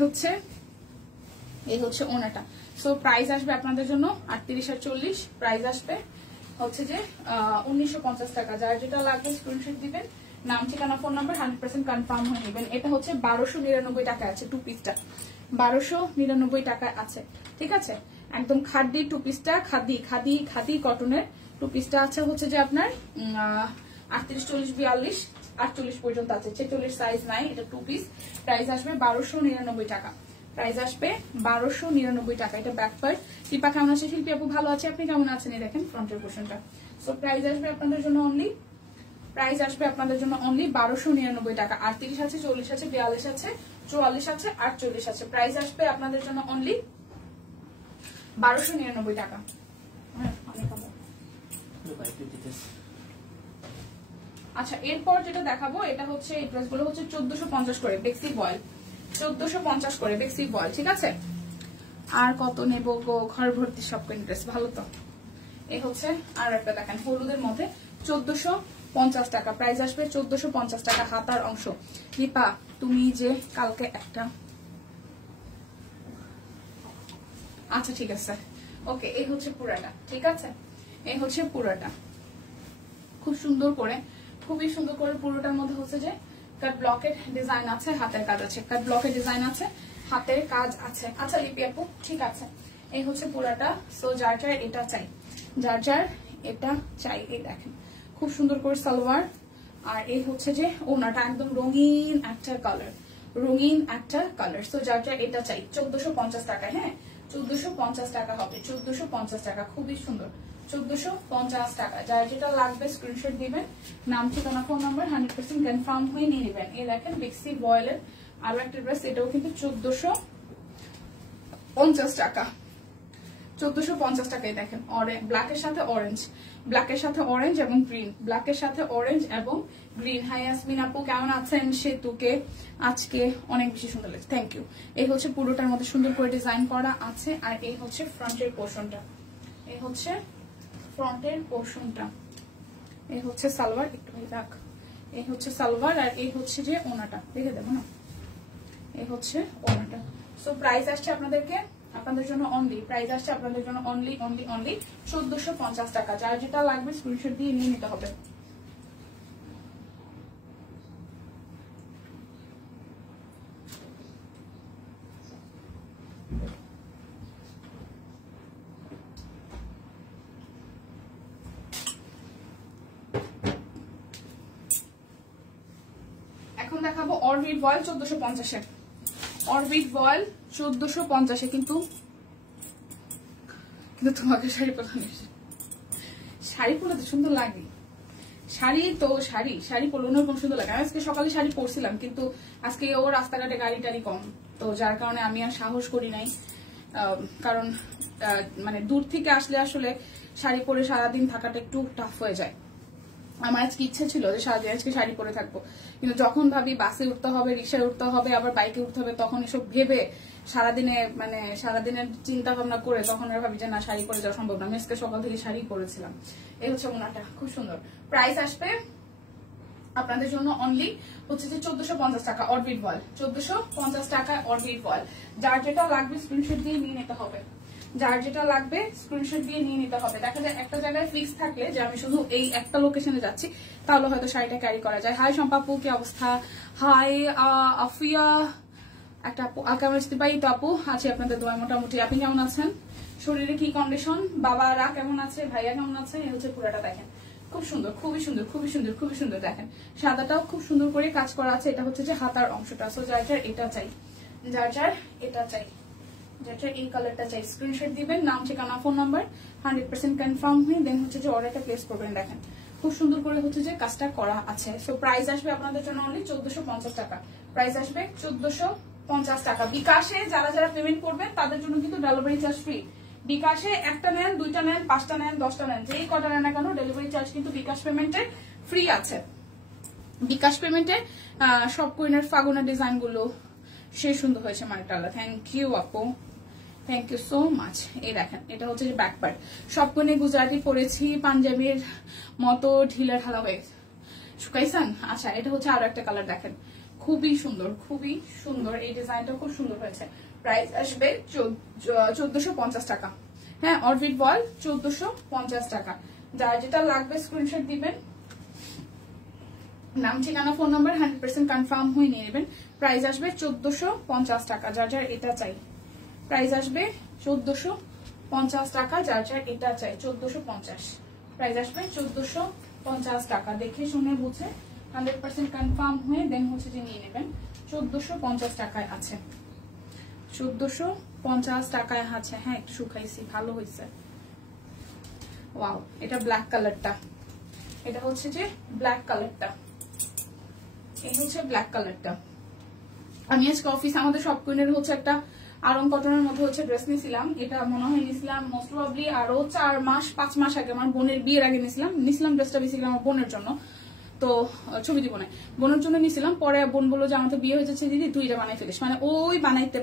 হচ্ছে ওনাটা। সো প্রাইস আসবে আপনাদের জন্য 38 আর 40, প্রাইস আসবে হচ্ছে যে 1950 টাকা। যার যেটা লাগবে স্ক্রিনশট দিবেন, নাম ঠিকানা ফোন নাম্বার 100% কনফার্ম হয়ে নেবেন। এটা হচ্ছে 1299 টাকা আছে, টু পিসটা 1299 টাকা আছে, ঠিক আছে। একদম খাদি টু পিসটা, খাদি কটনের টু পিসটা আছে হচ্ছে যে আপনার 38 40 42 48 পর্যন্ত আছে, 46 সাইজ নাই। এটা টু পিস, প্রাইস আসবে 1299 টাকা, প্রাইস আসবে 1299 টাকা। এটা ব্যাক পার্ট। দীপা কেমন আছে? শিল্পী আপু ভালো আছে, আপনি কেমন আছেন? এই দেখেন ফ্রন্টের পোর্শনটা। সো প্রাইস আসবে আপনাদের জন্য অনলি, প্রাইস আসবে আপনাদের জন্য অনলি 1299 টাকা। 38 আছে, 40 আছে, 42 আছে, 44 আছে, 48 আছে। প্রাইস আসবে আপনাদের জন্য অনলি 1299 টাকা। আচ্ছা, এরপর যেটা দেখাবো এটা হচ্ছে এই ড্রেসগুলো হচ্ছে 1450 করে বেক্সি বয়েল, 1450 করে বেক্সি বয়েল, ঠিক আছে। আর কত নেবো গো, ঘর ভর্তি সব ড্রেস, ভালো তো। এই হচ্ছে আর একটা দেখেন হলুদের মধ্যে 1450 টাকা, প্রাইস আসবে 1450 টাকা। হাতার অংশ দীপা তুমি যে কালকে একটা, আচ্ছা ঠিক আছে ওকে। এই হচ্ছে পুরাটা, ঠিক আছে, এই হচ্ছে পুরাটা। খুব সুন্দর করে, খুবই সুন্দর করে পুরোটার মধ্যে হচ্ছে যে কাট ব্লকের ডিজাইন আছে, হাতের কাজ আছে, কাট ব্লকের ডিজাইন আছে, হাতের কাজ আছে। আচ্ছা লিপি আপু ঠিক আছে, এই হচ্ছে পুরাটা। সো যার যার এটা চাই, যার যার এটা চাই, এই দেখেন খুব সুন্দর করে সালোয়ার, আর এই হচ্ছে যে ওনাটা একদম রঙিন একটা কালার, রঙিন একটা কালার। সো যার যা এটা চাই 1450 টাকা। হ্যাঁ 1450 টাকা হবে, 1450 টাকা, খুবই সুন্দর, 1450 টাকা। যার যেটা লাগবে স্ক্রিনশট দিবেন, নাম ঠিকানা ফোন নাম্বার 100% কনফার্ম হয়ে নিয়ে নেবেন। এই দেখেন বেক্সি বয়েলের আরো একটা ড্রেস, এটাও কিন্তু 1450 টাকা, 1450 টাকায়। দেখেন ব্ল্যাকের সাথে অরেঞ্জ, ব্ল্যাকের সাথে অরেঞ্জ এবং গ্রিন, ব্ল্যাকের সাথে অরেঞ্জ এবং গ্রিন। হাই ইয়াসমিন আপু কেমন আছেন? সেতুকে আজকে অনেক বেশি সুন্দর লাগছে, থ্যাংক ইউ। এই হচ্ছে পুরোটার মধ্যে সুন্দর করে ডিজাইন করা আছে। আর এই হচ্ছে ফ্রন্টের পোর্শনটা, এই হচ্ছে ফ্রন্টের পোর্শনটা, এই হচ্ছে সালোয়ার, একটু দেখ, এই হচ্ছে সালোয়ার। আর এই হচ্ছে যে ওনাটা, দেখে দেবো না, এই হচ্ছে ওনাটা। সো প্রাইস আসছে আপনাদের জন্য অনলি, প্রাইস আসছে আপনাদের জন্য অনলি 1450 টাকা। যার যেটা লাগবে স্ক্রিনশট দিয়ে নিয়ে নিতে হবে। এখন দেখাবো অরবিট ভয়েল 1450-এ, অরবিট ভয়েল 1450-এ। কিন্তু তোমাকে শাড়ি পরানো, শাড়ি পরলে তো সুন্দর লাগে, শাড়ি তো শাড়ি পরলে অন্যরকম সুন্দর লাগে। আমি আজকে সকালে শাড়ি পরছিলাম, কিন্তু আজকে ও রাস্তাঘাটে গাড়ি টাড়ি কম, তো যার কারণে আমি আর সাহস করি নাই। কারণ মানে দূর থেকে আসলে আসলে শাড়ি পরে সারাদিন থাকাটা একটু টাফ হয়ে যায়। আমার আজকে ইচ্ছে ছিল যে সারাদিন আজকে শাড়ি পরে থাকবো, কিন্তু যখন ভাবি বাসে উঠতে হবে, রিক্সায় উঠতে হবে, আবার বাইকে উঠতে হবে, তখন এসব ভেবে সারাদিনের চিন্তা ভাবনা করে তখন আর ভাবি যে না, শাড়ি পরে যাওয়া সম্ভব না। আমি আজকে সকাল থেকে শাড়ি পরেছিলাম। এই হচ্ছে ওনাটা, খুব সুন্দর। প্রাইস আসবে আপনাদের জন্য অনলি হচ্ছে যে 1450 টাকা অরবিট ভয়েল, 1450 টাকা অরবিট ভয়েল। যার যেটা লাগবে স্ক্রিনশট দিয়ে নিয়ে নিতে হবে, যার যেটা লাগবে স্ক্রিনশট দিয়ে নিয়ে নিতে হবে। দেখা যায় একটা জায়গায় ফিক্স থাকলে যে আমি শুধু এই একটা লোকেশনে যাচ্ছি, তাহলে হয়তো শাড়িটা ক্যারি করা যায়। হাই শম্পাপু, কি অবস্থা? হাই আফিয়া, একটা আপু আকামিস্তিবাই তো আপু আছে আপনাদের দোয়া মোটামুটি। আপনি কেমন আছেন? শরীরে কি কন্ডিশন? বাবারা কেমন আছে? ভাইয়া কেমন আছে? এই হচ্ছে পুরাটা দেখেন, খুব সুন্দর, খুবই সুন্দর, খুবই সুন্দর, খুবই সুন্দর। দেখেন সাদাটাও খুব সুন্দর করে কাজ করা আছে। এটা হচ্ছে যে হাতার অংশটা। সো যার যার এটা চাই, যার যার এটা চাই, যেটা এই কালারটা চাই স্ক্রিনশট দিবেন, নাম ঠিকানা ফোন নাম্বার 100% কনফার্ম হয়ে দেন হচ্ছে যে অর্ডারটা প্লেস করবেন। দেখেন খুব সুন্দর করে হচ্ছে যে কাজটা করা আছে। সো প্রাইস আসবে আপনাদের জন্য অনলি 1450 টাকা, প্রাইস আসবে 1450 টাকা। বিকাশে যারা যারা পেমেন্ট করবেন তাদের জন্য কিন্তু ডেলিভারি চার্জ ফ্রি। বিকাশে একটা নেন, দুইটা নেন, পাঁচটা নেন, 10টা নেন, যেই কটা নেন না কেন ডেলিভারি চার্জ কিন্তু বিকাশ পেমেন্টে ফ্রি আছে। বিকাশ পেমেন্টে সব কুইনের ফাগুনের ডিজাইন গুলো সে সুন্দর হয়েছে মার্শাল্লাহ। থ্যাংক ইউ আপু, থ্যাংক ইউ সো মাচ। এই দেখেন এটা হচ্ছে যে ব্যাক পার্ট, সব কোনে গুজরাটি পরেছি, পাঞ্জাবির মতো ঢিলা ঢালা হয়ে শুকাইছেন। আচ্ছা এটা হচ্ছে আরো একটা কালার, দেখেন খুবই সুন্দর, খুবই সুন্দর, এই ডিজাইনটা খুব সুন্দর হয়েছে। প্রাইস আসবে 1450 টাকা। হ্যাঁ অরবিট বল 1450 টাকা। যার যেটা লাগবে স্ক্রিনশট দিবেন, নাম ঠিকানা ফোন নাম্বার 100% কনফার্ম হয়ে নিয়ে নেবেন। প্রাইস আসবে 1450 টাকা। যার যার এটা চাই প্রাইস আসবে 1450 টাকা। যার যার এটা চাই 1450, প্রাইস আসবে 1450 টাকা। দেখে শুনে বুঝে 100% কনফার্ম হয়ে দেন হচ্ছে যে নিয়ে নেবেন। 1450 টাকায় আছে, 1450 টাকায় আছে। হ্যাঁ একটু শুকাইছি, ভালো হয়েছে। ওয়াও এটা ব্ল্যাক কালারটা, এটা হচ্ছে যে ব্ল্যাক কালারটা, এই হচ্ছে ব্ল্যাক কালারটা। আমি আজকে অফিস আমাদের সব কুইনের হচ্ছে একটা আরং কটনের মধ্যে হচ্ছে ড্রেস নিয়েছিলাম। এটা মনে হয় নিয়েছিলাম মোস্ট প্রবাবলি আরো 4-5 মাস আগে, আমার বোনের বিয়ের আগে নিয়েছিলাম ড্রেসটা বেসিক্যালি আমার বোনের জন্য। তো ছবি দিব না, বোনের জন্য নিয়েছিলাম। পরে বোন বললো যে আমার তো বিয়ে হয়ে যাচ্ছে দিদি, তুই এটা বানাই ফেলিস। মানে ওই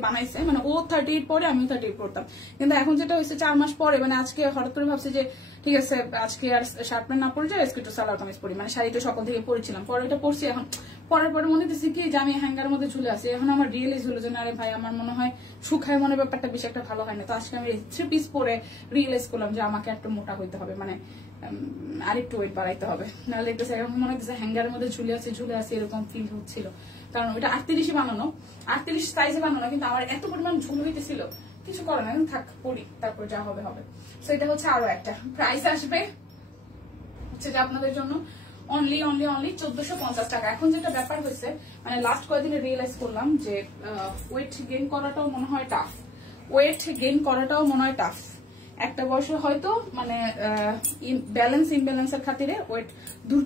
বানাইছে, মানে ও 38 পরে আমিও 38 পড়তাম। কিন্তু এখন যেটা হয়েছে 4 মাস পরে, মানে আজকে হঠাৎ করে ভাবছি যে ঠিক আছে আজকে আর শার্ট প্যান্ট না পরে যায়, আজকে একটু সালোয়ার কামিজ পরি। মানে শাড়িটা সকাল থেকে পরেছিলাম, পরে এটা পরছি। এখন পরে মনে হচ্ছে কি যে আমি হ্যাঙ্গার মধ্যে ঝুলে আছি। এখন আমার রিয়েলাইজ হলো যে আরে ভাই আমার মনে হয় শুকায় মনে ব্যাপারটা বেশি একটা ভালো হয় না। তো আজকে আমি 3 পিস পরে রিয়েলাইজ করলাম যে আমাকে একটু মোটা হইতে হবে, মানে আরেকটু ওয়েট বাড়াইতে হবে, নাহলে একটু মনে হচ্ছে হ্যাঙ্গারের মধ্যে ঝুলে আছে এরকম ফিল হচ্ছিল। কারণ ওইটা 38 বানানো, 38 সাইজে বানানো, কিন্তু আমার এত পরিমাণ ঝুল হইতেছিল, কিছু করে না, থাক পড়ি, তারপর যা হবে হবে। তো এটা হচ্ছে আরো একটা। প্রাইস আসবে হচ্ছে যে আপনাদের জন্য অনলি 1450 টাকা। এখন যেটা ব্যাপার হয়েছে, মানে লাস্ট কয়েকদিনে রিয়েলাইজ করলাম যে ওয়েট গেইন করাটাও মনে হয় টাফ, একটা বয়সে হয়তো মানে ব্যালেন্স ইমব্যালেন্সের খাতিরে ওয়েট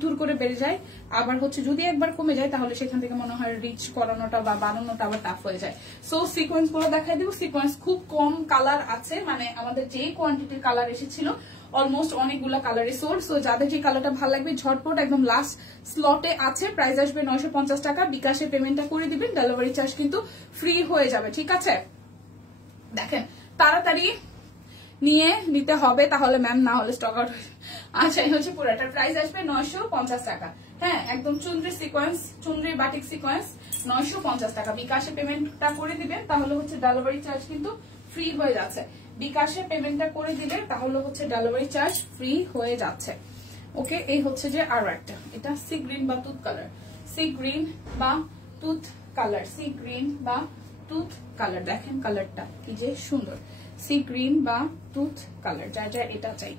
দূর করে বেড়ে যায়, আবার হচ্ছে যদি একবার কমে যায় তাহলে সেখান থেকে মনে হয় রিচ করানোটা বা বানানোটা আবার টাফ হয়ে যায়। সো সিকোয়েন্স গুলো দেখাই দিব। সিকোয়েন্স খুব কম কালার আছে, মানে আমাদের যে কোয়ান্টিটির কালার এসেছিল অলমোস্ট অনেকগুলা কালারই সোল্ড। সো যাদের যে কালারটা ভালো লাগবে ঝটপট একদম লাস্ট স্লটে আছে। প্রাইস আসবে 950 টাকা। বিকাশে পেমেন্টটা করে দিবেন, ডেলিভারি চার্জ কিন্তু ফ্রি হয়ে যাবে। ঠিক আছে, দেখেন তাড়াতাড়ি নিয়ে নিতে হবে, তাহলে ম্যাম না হলে স্টক আউট। আচ্ছা, এই হচ্ছে পুরোটার প্রাইস আসবে 950 টাকা। হ্যাঁ, একদম চুনরি সিকোয়েন্স, চুনরি বাটিক সিকোয়েন্স 950 টাকা। বিকাশে পেমেন্টটা করে দিবেন, তাহলে হচ্ছে ডেলিভারি চার্জ কিন্তু ফ্রি হয়ে যাচ্ছে। বিকাশে পেমেন্টটা করে দিলে তাহলে হচ্ছে ডেলিভারি চার্জ ফ্রি হয়ে যাচ্ছে। ওকে, এই হচ্ছে যে আরো একটা, এটা সি গ্রিন বা টুথ কালার, সি গ্রিন বা টুথ কালার, সি গ্রিন বা টুথ কালার। দেখেন কালারটা কি যে সুন্দর, সি গ্রিন বা টুথ কালার। যা যা এটা চাই,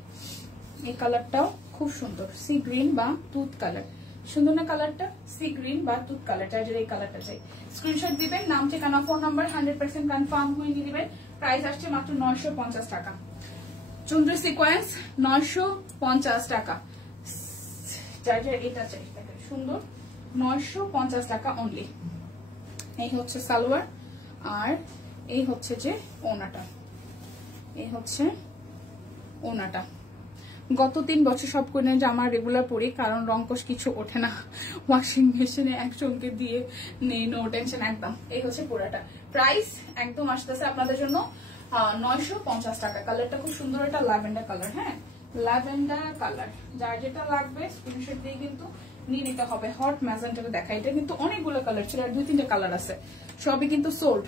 এই কালারটাও খুব সুন্দর, সি গ্রিন বা টুথ কালার। সুন্দর না কালারটা? সি গ্রিন বা টুথ কালার, যা যা এই কালারটা চাই স্ক্রিনশট দিবেন, নাম ঠিকানা ফোন নাম্বার 100% কনফার্ম হয়ে নিয়ে দিবেন। প্রাইস আসছে মাত্র 950 টাকা। চুনরি সিকোয়েন্স 950 টাকা। যা যা এটা চাই, সুন্দর 950 টাকা অনলি। এই হচ্ছে সালোয়ার, আর এই হচ্ছে যে ওনাটা, এই হচ্ছে ওনাটা। গত 3 বছর সব করে জামা রেগুলার পরি, কারণ রংকশ কিছু ওঠে না, ওয়াশিং মেশিনে একসঙ্গে দিয়ে নেই, নো টেনশন একদম। এই হচ্ছে পুরাটা। প্রাইস একদম আসতেছে আপনাদের জন্য 950 টাকা। কালারটা খুব সুন্দর, এটা ল্যাভেন্ডার কালার। হ্যাঁ, ল্যাভেন্ডার কালার, যার যেটা লাগবে স্ক্রিনশট দিয়ে কিন্তু নিয়ে নিতে হবে। হট ম্যাজেন্টাটা দেখা, এটা কিন্তু অনেকগুলো কালার ছিল, আর 2-3টা কালার আছে, সবই কিন্তু সোল্ড।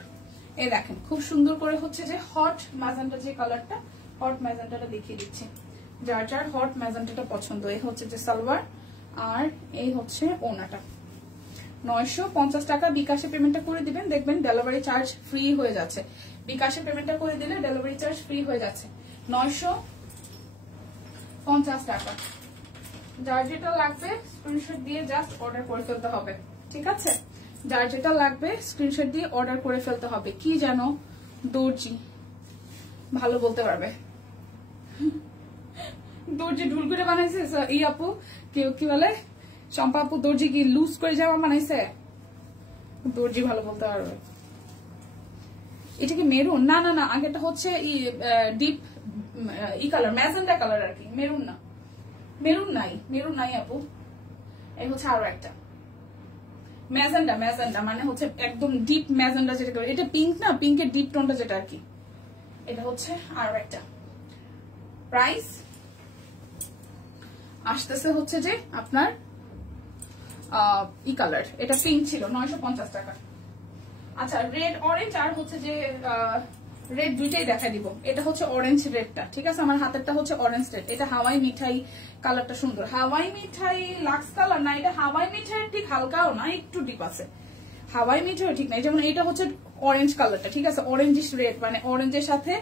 এই দেখেন খুব সুন্দর করে হচ্ছে যে হট ম্যাজেন্টা, যে কালারটা হট ম্যাজেন্টাটা দেখিয়ে দিচ্ছি, যার যার হট ম্যাজেন্টাটা পছন্দ। এই হচ্ছে যে সালোয়ার, আর এই হচ্ছে ওনাটা। 950 টাকা। বিকাশে পেমেন্টটা করে দিবেন, দেখবেন ডেলিভারি চার্জ ফ্রি হয়ে যাচ্ছে। বিকাশে পেমেন্টটা করে দিলে ডেলিভারি চার্জ ফ্রি হয়ে যাচ্ছে। 950 টাকা। যার যেটা লাগবে স্ক্রিনশট দিয়ে জাস্ট অর্ডার করে ফেলতে হবে। ঠিক আছে, যার যেটা লাগবে স্ক্রিনশট দিয়ে অর্ডার করে ফেলতে হবে। কি জানো, দর্জি ভালো বলতে পারবে, দর্জি ঢুল করে বানাইছে। এই আপু কি বলে, চম্পা আপু, দর্জি কি লুজ করে জামা বানাইছে? দর্জি ভালো বলতে পারবে। এটা কি মেরুন? না না না, আগেটা হচ্ছে ডিপ ই কালার, ম্যাজেন্টা কালার আর কি, মেরুন না, মেরুন নাই আপু। এই হচ্ছে আরো একটা ম্যাজেন্টা, মানে হচ্ছে একদম ডিপ ম্যাজেন্টা যেটা, এটা পিঙ্ক না, পিঙ্কের ডিপ টোনটা যেটা আর কি। এটা হচ্ছে আরো একটা। প্রাইস আসতেছে হচ্ছে যে আপনার ই কালার, এটা পিঙ্ক ছিল, 950 টাকা। আচ্ছা, রেড অরেঞ্জ আর হচ্ছে যে রেড, দুইটাই দেখা দিব। এটা হচ্ছে অরেঞ্জ রেডটা, ঠিক আছে, আমার হাতেরটা হচ্ছে অরেঞ্জ রেড। এটা হাওয়াই মিঠাই কালারটা সুন্দর, হাওয়াই মিঠাই লাক্স কালার না, এটা হাওয়াই মিঠাই ঠিক হালকাও না, একটু ডিপ আছে। হাওয়াই মিঠাই ঠিক নাই, যেমন এটা হচ্ছে অরেঞ্জ কালারটা, ঠিক আছে, অরেঞ্জিশ রেড, মানে অরেঞ্জের সাথে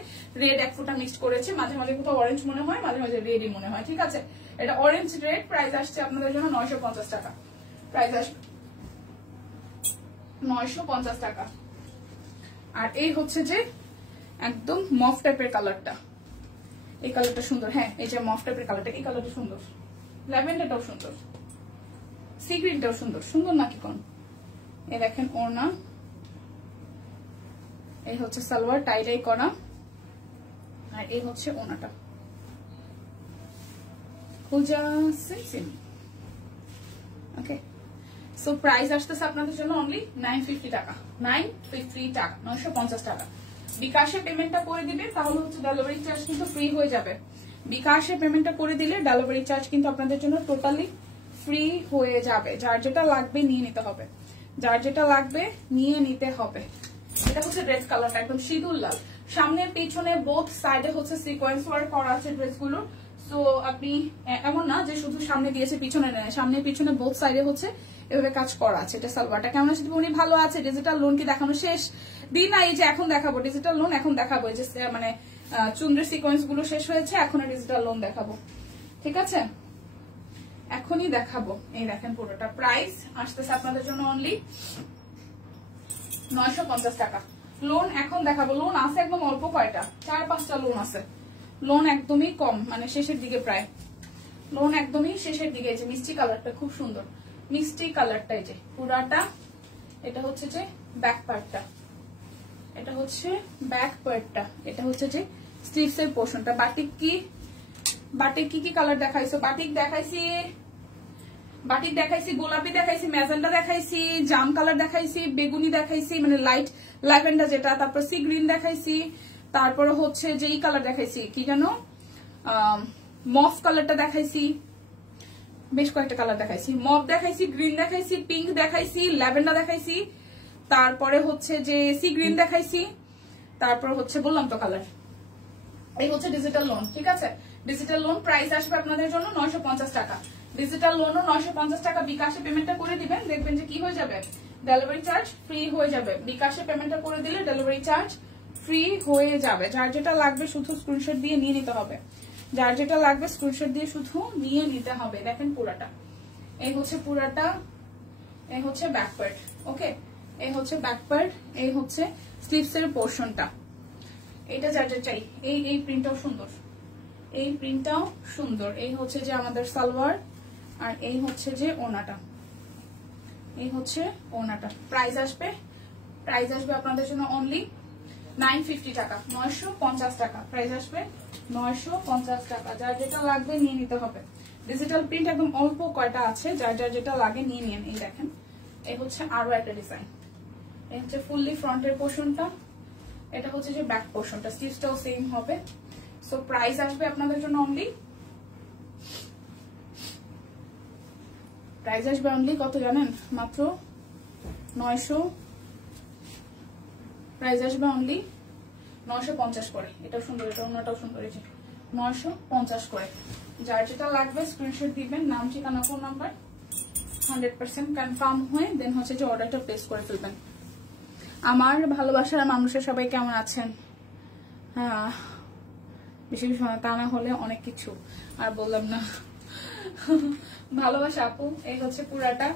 রেড এক ফোঁটা মিক্সড করেছে। মাঝে মাঝে কোথাও অরেঞ্জ মনে হয়, মাঝে মাঝে রেডই মনে হয়। ঠিক আছে, এটা অরেঞ্জ রেড। প্রাইস আসছে আপনাদের জন্য 950 টাকা। প্রাইস আসবে 950 টাকা। আর এই হচ্ছে যে একদম মফ টাইপের কালারটা, এই কালারটা সুন্দর। হ্যাঁ, এই যে মফ টাইপের কালারটা, এই কালারটা সুন্দর, ল্যাভেন্ডারটাও সুন্দর, সি গ্রিনটাও সুন্দর, সুন্দর নাকি কোন? এই দেখেন ওড়না, এই হচ্ছে সালোয়ার টাই করা, আর এই হচ্ছে ওড়নাটা খুজা সিম। ওকে, সো প্রাইস আসতেছে আপনাদের জন্য অনলি 950 টাকা, 950 টাকা, 950 টাকা। বিকাশে পেমেন্টটা করে দিবে, তাহলে হচ্ছে ডেলিভারি চার্জ কিন্তু ফ্রি হয়ে যাবে। বিকাশে পেমেন্টটা করে দিলে ডেলিভারি চার্জ কিন্তু আপনাদের জন্য টোটালি ফ্রি হয়ে যাবে। যার যেটা লাগবে নিয়ে নিতে হবে, যার যেটা লাগবে নিয়ে নিতে হবে। এটা হচ্ছে রেড কালারটা, একদম সিঁদুর লাল, সামনে পিছনে বোথ সাইডে হচ্ছে সিকোয়েন্স ওয়ার্ক করা আছে ড্রেসগুলো। সো আপনি এমন না যে শুধু সামনে দিয়েছে পিছনে নেয়, সামনে পিছনে বোথ সাইডে হচ্ছে এভাবে কাজ করা আছে। এটা সালোয়ারটা কেমন আছে? উনি ভালো আছে। ডিজিটাল লোন কি দেখানো শেষ? দিন না, এই যে এখন দেখাবো ডিজিটাল লোন, এখন দেখাবো এই যে মানে চুনরি সিকোয়েন্স গুলো শেষ হয়েছে, এখন ডিজিটাল লোন দেখাবো। ঠিক আছে, এখনই দেখাবো। এই দেখেন পুরোটা প্রাইস আসতেছে আপনাদের জন্য অনলি 950 টাকা। লোন এখন দেখাবো, লোন আছে একদম অল্প কয়টা, 4-5টা লোন আছে। লোন একদমই কম, মানে শেষের দিকে প্রায়, লোন একদমই শেষের দিকে। এই যে মিষ্টি কালারটা খুব সুন্দর, মিষ্টি কালারটা এই যে পুরাটা। এটা হচ্ছে যে ব্যাক পার্টটা, এটা হচ্ছে ব্যাক পার্টটা, এটা হচ্ছে যে স্লিভস এর পোর্শনটা। বাটিক কি কালার দেখাইছো? বাটিক দেখাইছি, গোলাপি দেখাইছি, ম্যাজেন্ডা দেখাইছি, জাম কালার দেখাইছি, বেগুনি দেখাইছি মানে লাইট ল্যাভেন্ডার যেটা, তারপর সি গ্রিন দেখাইছি, তারপরে হচ্ছে যে এই কালার দেখাইছি কি জানো মফ কালারটা দেখাইছি, বেশ কয়েকটা কালার দেখাইছি, মফ দেখাইছি, গ্রিন দেখাইছি, পিঙ্ক দেখাইছি, ল্যাভেন্ডার দেখাইছি, তারপরে হচ্ছে যে সি গ্রিন দেখাইছি, তারপর হচ্ছে বললাম তো কালার। এই হচ্ছে ডিজিটাল লোন, ঠিক আছে? ডিজিটাল লোন প্রাইস আসবে আপনাদের জন্য 950 টাকা। ডিজিটাল লোনও 950 টাকা। বিকাশে পেমেন্টটা করে দিবেন, দেখবেন যে কি হয়ে যাবে, ডেলিভারি চার্জ ফ্রি হয়ে যাবে। বিকাশে পেমেন্টটা করে দিলে ডেলিভারি চার্জ ফ্রি হয়ে যাবে। যার যেটা লাগবে শুধু স্ক্রিনশট দিয়ে নিয়ে নিতে হবে, যার যেটা লাগবে স্ক্রিনশট দিয়ে শুধু নিয়ে নিতে হবে। দেখেন পুরাটা, এই হচ্ছে পুরাটা, এই হচ্ছে ব্যাক পার্ট, ওকে? এই হচ্ছে ব্যাক পার্ট, এই হচ্ছে স্লিভস এর পোর্শনটা। এটা যার যা চাই। এই প্রিন্টটাও সুন্দর, এই প্রিন্টটাও সুন্দর। এই হচ্ছে যে আমাদের সালোয়ার, আর এই হচ্ছে যে ওনাটা, এই হচ্ছে ওনাটা। প্রাইস আসবে আপনাদের জন্য অনলি 950 টাকা, 950 টাকা। প্রাইস আসবে 950 টাকা। যার যেটা লাগবে নিয়ে নিতে হবে। ডিজিটাল প্রিন্ট একদম অল্প কয়টা আছে, যার যেটা লাগে নিয়ে নিন। এই দেখেন, এই হচ্ছে আরো একটা ডিজাইন। এই হচ্ছে ফুললি ফ্রন্টের পোর্শনটা, এটা হচ্ছে যে ব্যাক পোর্শনটা, স্লিভসটাও সেম হবে। সো প্রাইস আসবে আপনাদের জন্য অনলি, প্রাইস আসবে অনলি কত জানেন? মাত্র 900। প্রাইস আসবে অনলি 950 করে। এটাও সুন্দর, এটা অন্যটাও সুন্দর, এই যে 950 করে। যার যেটা লাগবে স্ক্রিনশট দিবেন, নাম, ঠিকানা, ফোন নাম্বার 100% কনফার্ম হয়ে দেন হচ্ছে যে অর্ডারটা প্লেস করে ফেলবেন। আমার ভালোবাসার মানুষের সবাই কেমন আছেন? হ্যাঁ, বেশি তা না হলে অনেক কিছু আর বললাম না। ভালোবাসা আপু। এই হচ্ছে পুরাটা।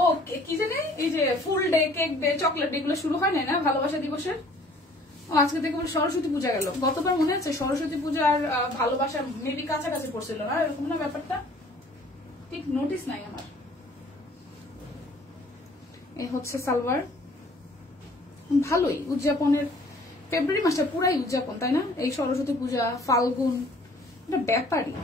ও কি জানে, এই যে ফুল day, cake day, chocolate day, এগুলো শুরু হয় না ভালোবাসা দিবসের? ও আজকে থেকে সরস্বতী পূজা গেল। গতবার মনে আছে সরস্বতী পূজা আর ভালোবাসা মেবি কাছাকাছি পড়ছিল না, এরকম না ব্যাপারটা? ঠিক নোটিস নাই আমার। এই হচ্ছে সালোয়ার। ভালোই উদযাপনের, ফেব্রুয়ারি মাসটা পুরাই উদযাপন, তাই না? এই সরস্বতী পূজা, ফাল্গুন, এটা ব্যাপারই।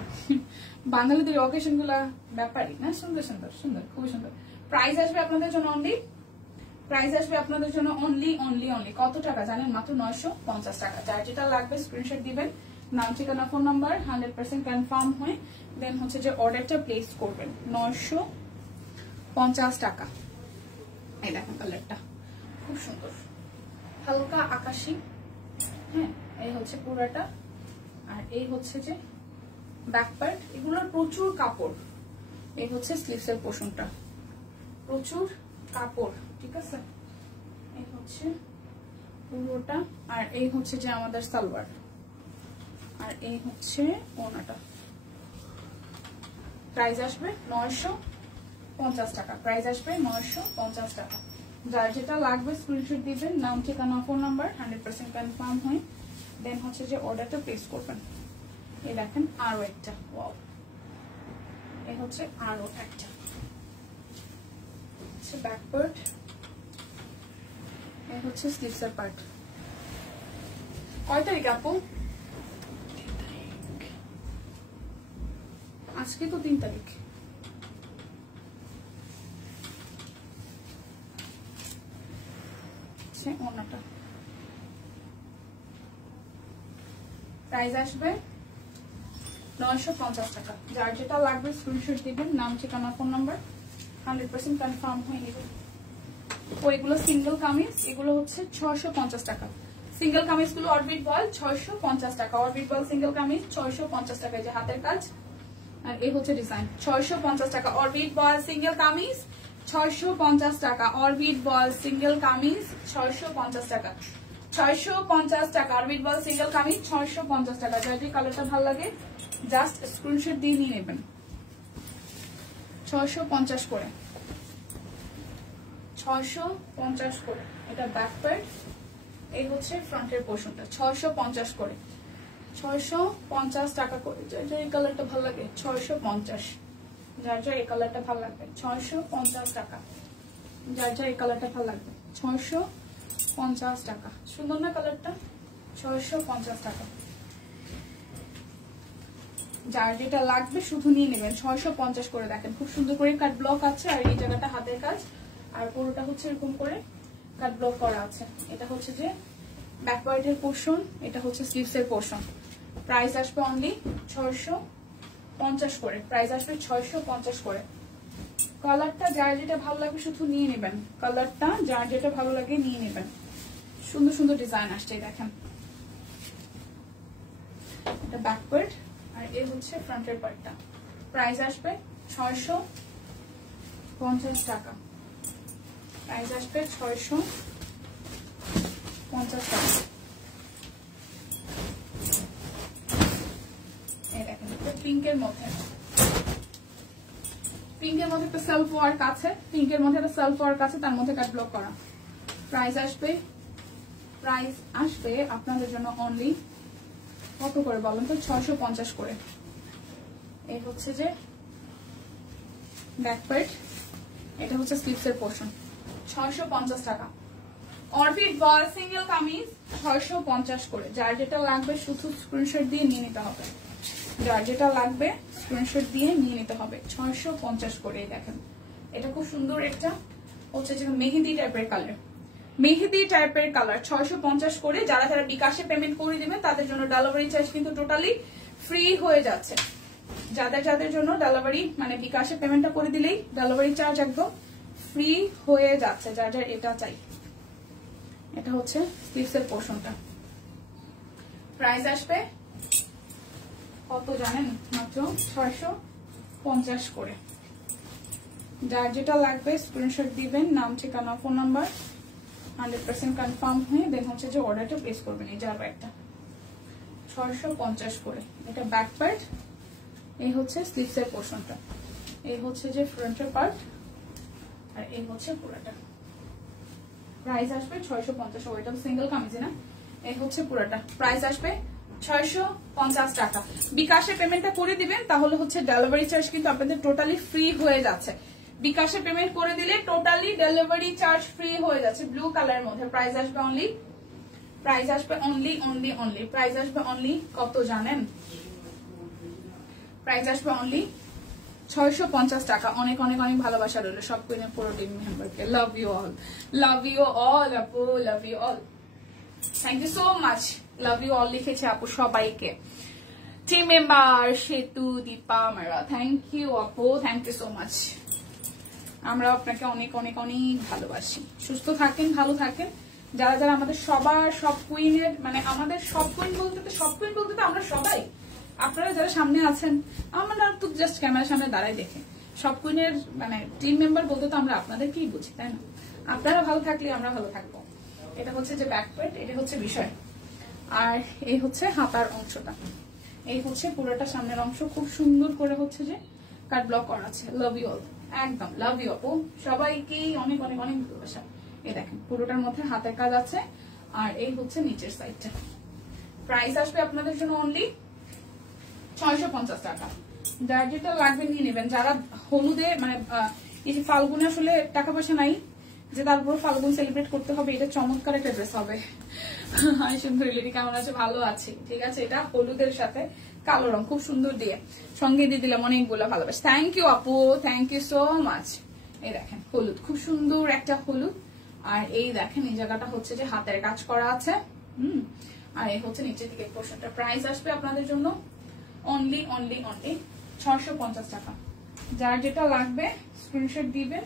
বাঙালিদের অকেশন গুলা ব্যাপারই না? সুন্দর সুন্দর সুন্দর, খুবই সুন্দর। প্রাইস আসবে আপনাদের জন্য অনলি, প্রাইস আসবে আপনাদের জন্য অনলি কত টাকা জানেন? মাত্র 950 টাকা। যার যেটা লাগবে স্ক্রিনশট দিবেন, নাম, ঠিকানা, ফোন নাম্বার 100% কনফার্ম হয়ে দেন হচ্ছে যে অর্ডারটা প্লেস করবেন। 950 টাকা। এই দেখেন কালারটা খুব সুন্দর, হালকা আকাশি। হ্যাঁ, এই হচ্ছে পুরাটা, আর এই হচ্ছে যে ব্যাক পার্ট। এগুলোর প্রচুর কাপড়। এই হচ্ছে স্লিভস এর পোর্শনটা, প্রচুর কাপড়, ঠিক আছে? এই হচ্ছে পুরোটা, আর এই হচ্ছে যে আমাদের সালোয়ার, আর এই হচ্ছে ওনাটা। প্রাইস আসবে 950 টাকা। প্রাইস আসবে 950 টাকা। যার যেটা লাগবে স্ক্রিনশট দিবেন, নাম, ঠিকানা, ফোন নাম্বার 100% কনফার্ম হয় দেন হচ্ছে যে অর্ডারটা প্লেস করবেন। এই দেখেন আরো একটা, ওয়াও, এই হচ্ছে আরো একটা ব্যাক পার্ট, এই হচ্ছে স্লিভসের পার্ট। কয় তারিখ আপু? আজকে তো 3 তারিখ। ওনাটা প্রাইস আসবে 950 টাকা। যার যেটা লাগবে স্ক্রিনশট দিবেন, নাম, ঠিকানা, ফোন নাম্বার 100% কনফার্ম হয়ে নেবেন। ও এগুলো সিঙ্গেল কামিজ, এগুলো হচ্ছে 650 টাকা। সিঙ্গেল কামিজ গুলো অরবিট বল 650 টাকা। অরবিট বল সিঙ্গেল কামিজ 650 টাকা। যে হাতের কাজ, আর এই হচ্ছে ডিজাইন। 650 টাকা অরবিট বল সিঙ্গেল কামিজ, 650 টাকা। অরবিট বল সিঙ্গেল কামিজ 650 টাকা। 650 টাকা অরবিট বল সিঙ্গেল কামিজ 650 টাকা। যদি কালারটা ভালো লাগে জাস্ট স্ক্রিনশট দিয়ে নিয়ে নেবেন। 650 করে, 650 করে। এটা ব্যাক পার্ট, এই হচ্ছে ফ্রন্টের পোর্শনটা। 650 করে, 650 টাকা করে। যার এই কালারটা ভালো লাগে 650, যার এই কালারটা ভালো লাগবে 650 টাকা, যার এই কালারটা ভালো লাগবে 650 টাকা। সুন্দর না কালারটা? 650 টাকা। যার যেটা লাগবে শুধু নিয়ে নেবেন। 650 করে। দেখেন খুব সুন্দর করে কাট ব্লক আছে, আর এই জায়গাটা হাতের কাজ, আর পুরোটা হচ্ছে এরকম করে কাট ব্লক করা আছে। এটা হচ্ছে যে ব্যাক পার্টের পোর্শন, এটা হচ্ছে স্লিভস এর পোর্শন। প্রাইস আসবে অনলি 650 করে, প্রাইস আসবে 650 করে। কালারটা যার যেটা ভালো লাগে শুধু নিয়ে নেবেন, কালারটা যার যেটা ভালো লাগে নিয়ে নেবেন। সুন্দর সুন্দর ডিজাইন আসছে দেখেন। এটা ব্যাক পার্ট, আর এই হচ্ছে ফ্রন্টের পার্টটা। প্রাইস আসবে 650 টাকা, প্রাইস আসবে 650 টাকা। এই দেখেন পিঙ্কের মধ্যে, পিঙ্কের মধ্যে একটা সেলফ ওয়ার্ক আছে, পিঙ্কের মধ্যে একটা সেলফ ওয়ার্ক আছে, তার মধ্যে কাট ব্লক করা। প্রাইস আসবে আপনাদের জন্য অনলি কত করে বলেন তো? 650 করে। এই হচ্ছে যে ব্যাক পার্ট, এটা হচ্ছে স্লিভস এর পোর্শন। 650 টাকা। অরবিট বল সিঙ্গেল কামিজ 650 করে। যার যেটা লাগবে শুধু স্ক্রিনশট দিয়ে নিয়ে নিতে হবে, যার যেটা লাগবে স্ক্রিনশট দিয়ে নিয়ে নিতে হবে। 650 করে। দেখেন এটা খুব সুন্দর একটা হচ্ছে যে মেহেদি টাইপের কালার, মেহেদি টাইপের কালার। 650 করে। যারা যারা বিকাশে পেমেন্ট করে দিবেন তাদের জন্য ডেলিভারি চার্জ কিন্তু টোটালি ফ্রি হয়ে যাচ্ছে। যাদের জন্য ডেলিভারি মানে বিকাশে পেমেন্টটা করে দিলেই ডেলিভারি চার্জ একদম ফ্রি হয়ে যাচ্ছে। যার যার এটা চাই। এটা হচ্ছে স্লিভস এর পোর্শনটা। প্রাইস আসবে কত জানেন? মাত্র 650 করে। যার যেটা লাগবে স্ক্রিনশট দিবেন, নাম ঠিকানা ফোন নাম্বার 100% কনফার্ম হয়ে দেন হচ্ছে যে অর্ডারটা প্লেস করবেন। এই যার ব্যাগটা 650 করে। এটা ব্যাক পার্ট, এই হচ্ছে স্লিভস এর পোর্শনটা, এই হচ্ছে যে ফ্রন্টের পার্ট, আর এই হচ্ছে পুরোটা। প্রাইস আসবে 650। ওইটা সিঙ্গেল কামিজ না, এই হচ্ছে পুরোটা। প্রাইস আসবে 650 টাকা। বিকাশে পেমেন্টটা করে দিবেন তাহলে হচ্ছে ডেলিভারি চার্জ কিন্তু আপনাদের টোটালি ফ্রি হয়ে যাচ্ছে। বিকাশে পেমেন্ট করে দিলে টোটালি ডেলিভারি চার্জ ফ্রি হয়ে যাচ্ছে। ব্লু কালারের মধ্যে প্রাইস আসবে অনলি, প্রাইস আসবে অনলি প্রাইস আসবে অনলি কত জানেন? প্রাইস আসবে অনলি 650 টাকা। অনেক অনেক অনেক ভালোবাসা রইল সব কুইনের পুরো টিম মেম্বারকে। Love you all, love you all আপু, love you all, thank you so much. Love you all লিখেছে আপু সবাইকে। Team member Setu, Dipa, Mara, thank you আপু, থ্যাংক ইউ সো মাচ। আমরা আপনাকে অনেক অনেক অনেক ভালোবাসি। সুস্থ থাকেন, ভালো থাকেন। যারা যারা আমাদের সবার সব কুইনের মানে আমাদের সব কুইন বলতে তো আমরা সবাই, আপনারা যারা সামনে আছেন আমরা তো জাস্ট ক্যামেরার সামনে দাঁড়াই দেখে। সব কুইনের মানে টিম মেম্বার বলতে তো আমরা আপনাদেরকেই বুঝি, তাই না? আপনারা ভালো থাকলে আমরা ভালো থাকবো। এটা হচ্ছে যে ব্যাক পার্ট, এটা হচ্ছে বিষয়, আর এই হচ্ছে হাতার অংশটা, এই হচ্ছে পুরোটা সামনের অংশ। খুব সুন্দর করে হচ্ছে যে কাট ব্লক করা আছে। লাভ ইউ অল, একদম লাভ ইউ আপু সবাইকেই অনেক অনেক অনেক ভালোবাসা। এই দেখেন পুরোটার মধ্যে হাতের কাজ আছে, আর এই হচ্ছে নিচের সাইডটা। প্রাইস আসবে আপনাদের জন্য অনলি 650 টাকা। যার যেটা লাগবে নিয়ে নেবেন। যারা হলুদে মানে এই যে ফাল্গুনে আসলে টাকা পয়সা নাই যে তারপর ফাল্গুন সেলিব্রেট করতে হবে, এটা চমৎকার একটা ড্রেস হবে। আমি সুন্দর লেডি কেমন আছে? ভালো আছি, ঠিক আছে। এটা হলুদের সাথে কালো রং খুব সুন্দর দিয়ে সঙ্গে দিয়ে দিলাম অনেকগুলো ভালোবাসা। থ্যাংক ইউ আপু, থ্যাংক ইউ সো মাচ। এই দেখেন হলুদ, খুব সুন্দর একটা হলুদ, আর এই দেখেন এই জায়গাটা হচ্ছে যে হাতের কাজ করা আছে। আর এই হচ্ছে নিচের দিকে পোর্শনটা। প্রাইস আসবে আপনাদের জন্য অনলি 650 টাকা। যার যেটা লাগবে স্ক্রিনশট দিবেন,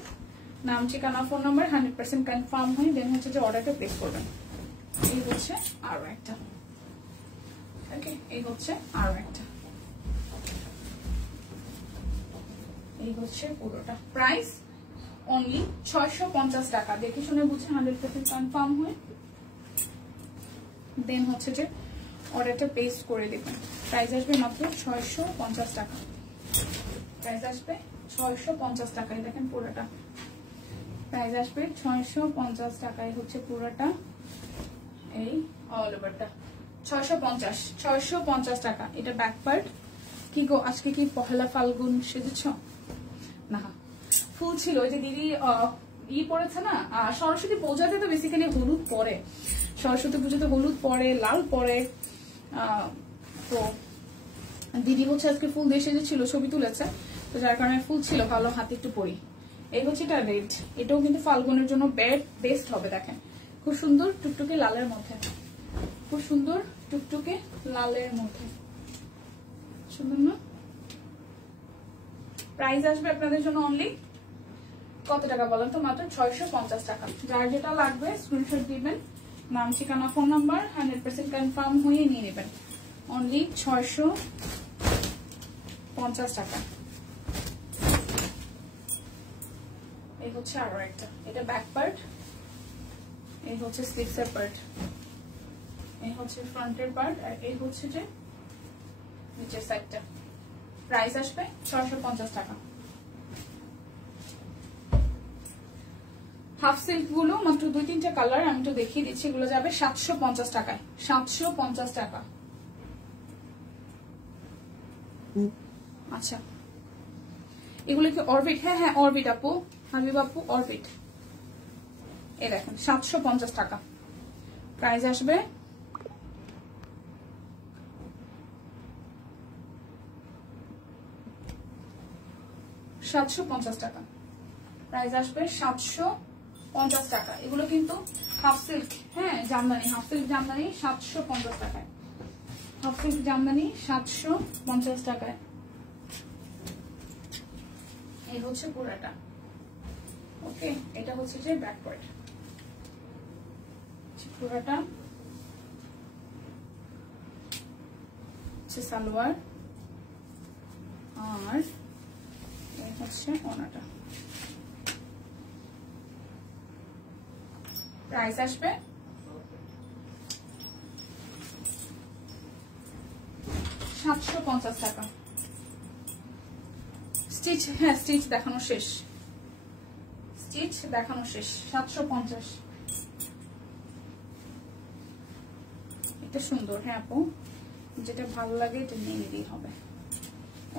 নাম ঠিকানা ফোন নাম্বার 100% কনফার্ম হয়ে দেন হচ্ছে যে অর্ডারটা প্লেস করবেন। এই হচ্ছে আরো একটা, ওকে, এই হচ্ছে আরো একটা, এই হচ্ছে পুরোটা। প্রাইস অনলি 650 টাকা। দেখে শুনে বুঝে 100% কনফার্ম হয়ে দেন হচ্ছে যে অর্ডারটা পেস্ট করে দেবেন। প্রাইস আসবে মাত্র 650 টাকা, প্রাইস আসবে 650 টাকায় দেখেন পুরোটা প্রাইস আসবে 650 টাকায় হচ্ছে পুরোটা এই অল ওভারটা 650 টাকা। এটা ব্যাক পার্ট। কি গো আজকে কি পহেলা ফাল্গুন সেজেছ? না ফুল ছিল ওই যে দিদি পড়েছে না সরস্বতী পূজাতে তো বেসিক্যালি হলুদ পরে, সরস্বতী পুজোতে হলুদ পরে, লাল পরে। তো দিদি হচ্ছে আজকে ফুল দিয়ে সেজেছিল, ছবি তুলেছে, তো যার কারণে ফুল ছিল, ভালো হাতে একটু পরি। এই হচ্ছে এটা রেড, এটাও কিন্তু ফাল্গুনের জন্য বেস্ট হবে। দেখেন খুব সুন্দর টুকটুকে লালের মধ্যে, খুব সুন্দর টুকটুকে লালের মধ্যে, সুন্দর না? প্রাইস আসবে আপনাদের জন্য অনলি কত টাকা বলেন তো? মাত্র 650 টাকা। যার যেটা লাগবে স্ক্রিনশট দিবেন, নাম ঠিকানা ফোন নাম্বার 100% কনফার্ম হয়ে নিয়ে নেবেন। অনলি 650 টাকা। এই হচ্ছে আরো একটা, এটা ব্যাক পার্ট, এই হচ্ছে স্লিভসের পার্ট, এই হচ্ছে ফ্রন্টের পার্ট, আর এই হচ্ছে যে নিচের সাইডটা। প্রাইস আসবে 650 টাকা। হাফ সিল্ক গুলো মাত্র 2-3টা কালার আমি তো দেখিয়ে দিচ্ছি, এগুলো যাবে 750 টাকায়। 750 টাকা। আচ্ছা এগুলো কি অরবিট? হ্যাঁ হ্যাঁ অরবিট আপু, হাবিব আপু অরবিট। এই দেখেন 750 টাকা প্রাইস আসবে। টাকা প্রাইস আসবে 750 টাকা। এগুলো কিন্তু হাফ সিল্ক, হ্যাঁ জামদানি, হাফ সিল্ক জামদানি 750 টাকায়। হাফ সিল্ক জামদানি 750 টাকায়। এই হচ্ছে পুরাটা। ওকে এটা হচ্ছে যে ব্যাক পার্ট, পুরাটা সালোয়ার, আর এই হচ্ছে ওনাটা। প্রাইস আসবে 750 টাকা। স্টিচ, হ্যাঁ স্টিচ দেখানো শেষ, স্টিচ দেখানো শেষ। 750। এটা সুন্দর, হ্যাঁ আপু যেটা ভালো লাগে এটা নিয়ে নিতেই হবে।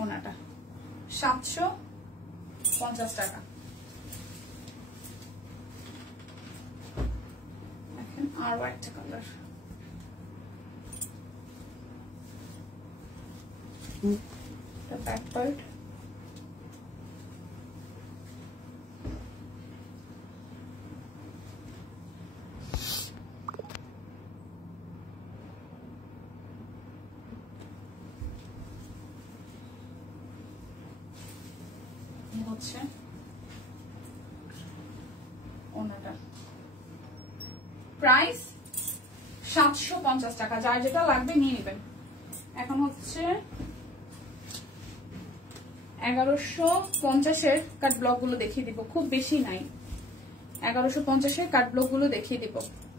ওনাটা 750 টাকা। এখন আরো একটা কালার, ব্যাক পার্ট, হচ্ছে ওনাটা। প্রাইস 750 টাকা। যার যেটা লাগবে নিয়ে নেবেন। এখন হচ্ছে 1150-এর কাট ব্লক গুলো দেখিয়ে দিব, খুব বেশি নাই। 1150-এর কাট ব্লক গুলো দেখিয়ে দিব।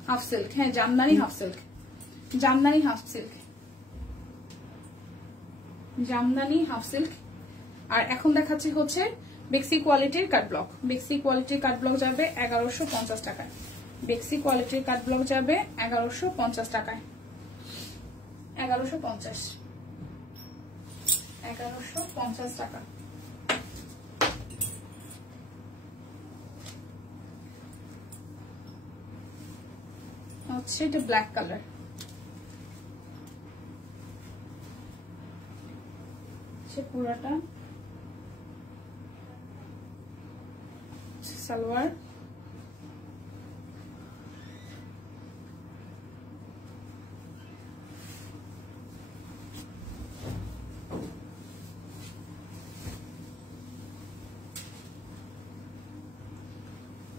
হাফ সিল্ক, হ্যাঁ jamdani half silk, jamdani half silk, jamdani half silk. আর এখন দেখাচ্ছি হচ্ছে বেক্সি কোয়ালিটির কাট ব্লক। বেক্সি কোয়ালিটির কাট ব্লক যাবে 1150 টাকায়। বেক্সি কোয়ালিটির কাট ব্লক যাবে 1150 টাকায়। 1150 টাকা। হচ্ছে এটা ব্ল্যাক কালার, পুরাটা সালোয়ার,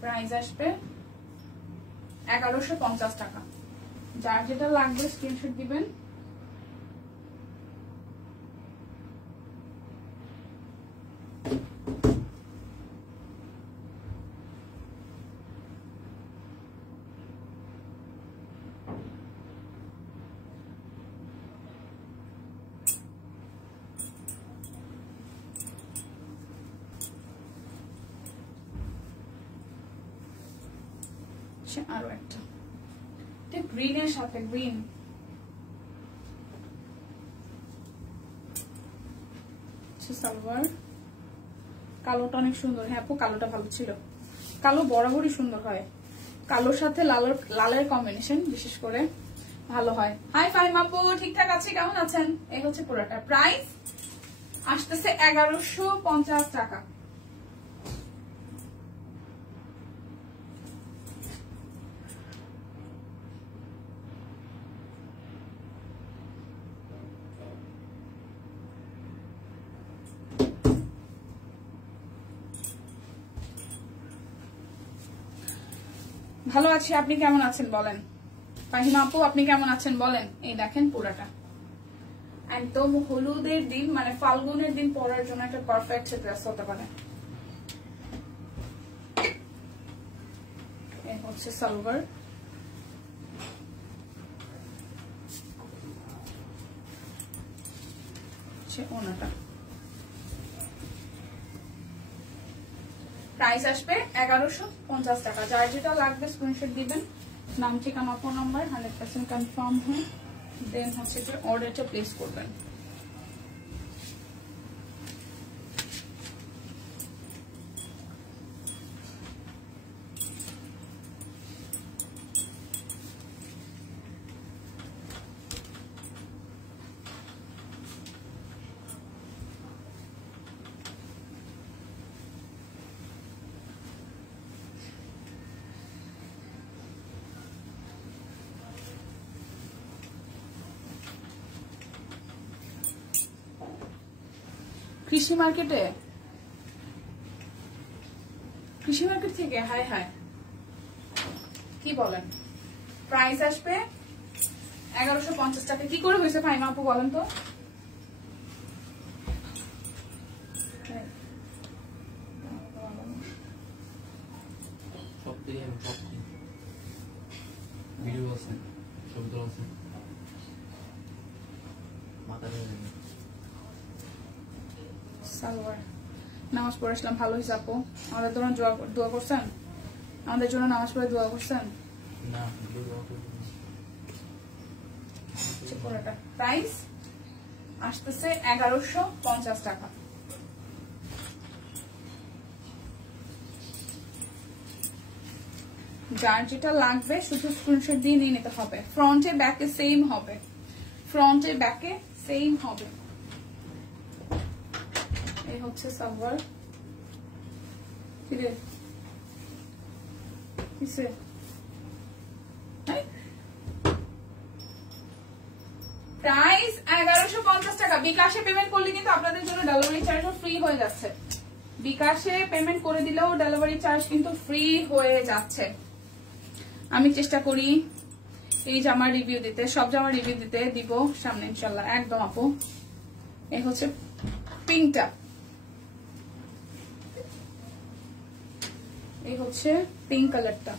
প্রাইস আসবে 1150 টাকা। যার যেটা লাগবে স্ক্রিনশট দিবেন। হচ্ছে আরো একটা, গ্রিনের সাথে গ্রিন, সালোয়ার। কালোটা অনেক সুন্দর। হ্যাঁ আপু কালোটা ভালো ছিল, কালো বরাবরই সুন্দর হয়, কালোর সাথে লালের কম্বিনেশন বিশেষ করে ভালো হয়। হাই ফাহিম আপু, ঠিকঠাক আছে, কেমন আছেন? এই হচ্ছে পুরোটা। প্রাইস আসতেছে 1150 টাকা। ভালো আছি, আপনি কেমন আছেন বলেন? ফাহিমা আপু আপনি কেমন আছেন বলেন? এই দেখেন পুরাটা একদম হলুদের দিন মানে ফাল্গুনের দিন পরার জন্য একটা পারফেক্ট ড্রেস হতে পারে। এই হচ্ছে সালোয়ার, ওনাটা। প্রাইস আসবে 1150 টাকা। যার যেটা লাগবে স্ক্রিনশট দিবেন, নাম ঠিকানা ফোন নাম্বার 100% কনফার্ম হয়, দেন হচ্ছে যে অর্ডারটা প্লেস করবেন। কৃষি মার্কেট থেকে হাই হাই কি বলেন? প্রাইস আসবে 1150 টাকা। কি করে হয়েছে ফাহিমা আপু বলেন তো? সালোয়ার নামাজ পড়েছিলাম, ভালো হয়েছে আপু। আমাদের জন্য দোয়া করছেন? আমাদের জন্য নামাজ পড়ে দোয়া করছেন? প্রাইস আসতেছে 1150 টাকা। যার যেটা লাগবে শুধু স্ক্রিনশট দিয়ে নিয়ে নিতে হবে। ফ্রন্টে ব্যাকে সেম হবে, ফ্রন্টে ব্যাকে সেম হবে। এই হচ্ছে সালোয়ার। প্রাইস 1150 টাকা। বিকাশে পেমেন্ট করলে কিন্তু আপনাদের জন্য ডেলিভারি চার্জও ফ্রি হয়ে যাচ্ছে। বিকাশে পেমেন্ট করে দিলেও ডেলিভারি চার্জ কিন্তু ফ্রি হয়ে যাচ্ছে। আমি চেষ্টা করি এই জামার রিভিউ দিতে, সব জামার রিভিউ দিতে দিব সামনে ইনশাল্লাহ। একদম আপু। এই হচ্ছে পিঙ্কটা, এই হচ্ছে পিঙ্ক কালারটা।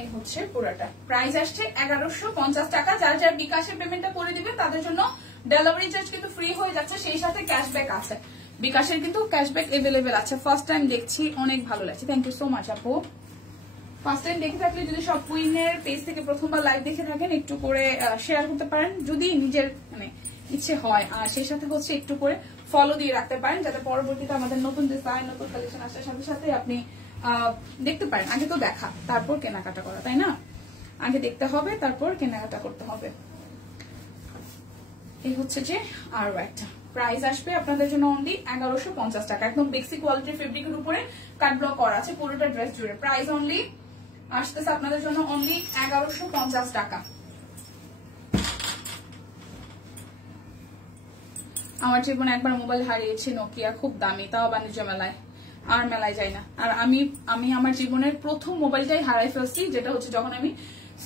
এই হচ্ছে পুরোটা। প্রাইস আসছে 1150 টাকা। যার যার বিকাশে পেমেন্টটা করে দিবেন তাদের জন্য ডেলিভারি চার্জ কিন্তু ফ্রি হয়ে যাচ্ছে, সেই সাথে ক্যাশব্যাক আছে। বিকাশের কিন্তু ক্যাশব্যাক এভেলেবেল আছে। ফার্স্ট টাইম দেখছি, অনেক ভালো লাগছে। থ্যাংক ইউ সো মাচ আপু। ফার্স্ট টাইম দেখে থাকলে যদি সব কুইনের পেজ থেকে প্রথমবার লাইভ দেখে থাকেন একটু করে শেয়ার করতে পারেন যদি নিজের মানে ইচ্ছে হয়, আর সেই সাথে হচ্ছে একটু করে ফলো দিয়ে রাখতে পারেন যাতে পরবর্তীতে আমাদের নতুন ডিজাইন নতুন কালেকশন আসার সাথে সাথে আপনি দেখতে পারেন। আগে তো দেখা তারপর কেনাকাটা করা, তাই না? আগে দেখতে হবে তারপর কেনাকাটা করতে হবে। এই হচ্ছে যে আরো একটা। প্রাইস আসবে আপনাদের জন্য অনলি 1150 টাকা। একদম বেসিক কোয়ালিটির ফেব্রিকের উপরে কাট ব্লক করা আছে পুরোটা ড্রেস জুড়ে। প্রাইস অনলি আসতেছে আপনাদের জন্য অনলি 1150 টাকা। আমার জীবনে একবার মোবাইল হারিয়েছি নোকিয়া, খুব দামি, তাও বাণিজ্য মেলায়। আর মেলায় যাই না। আর আমি আমার জীবনের প্রথম মোবাইলটাই হারাই ফেলছি, যেটা হচ্ছে যখন আমি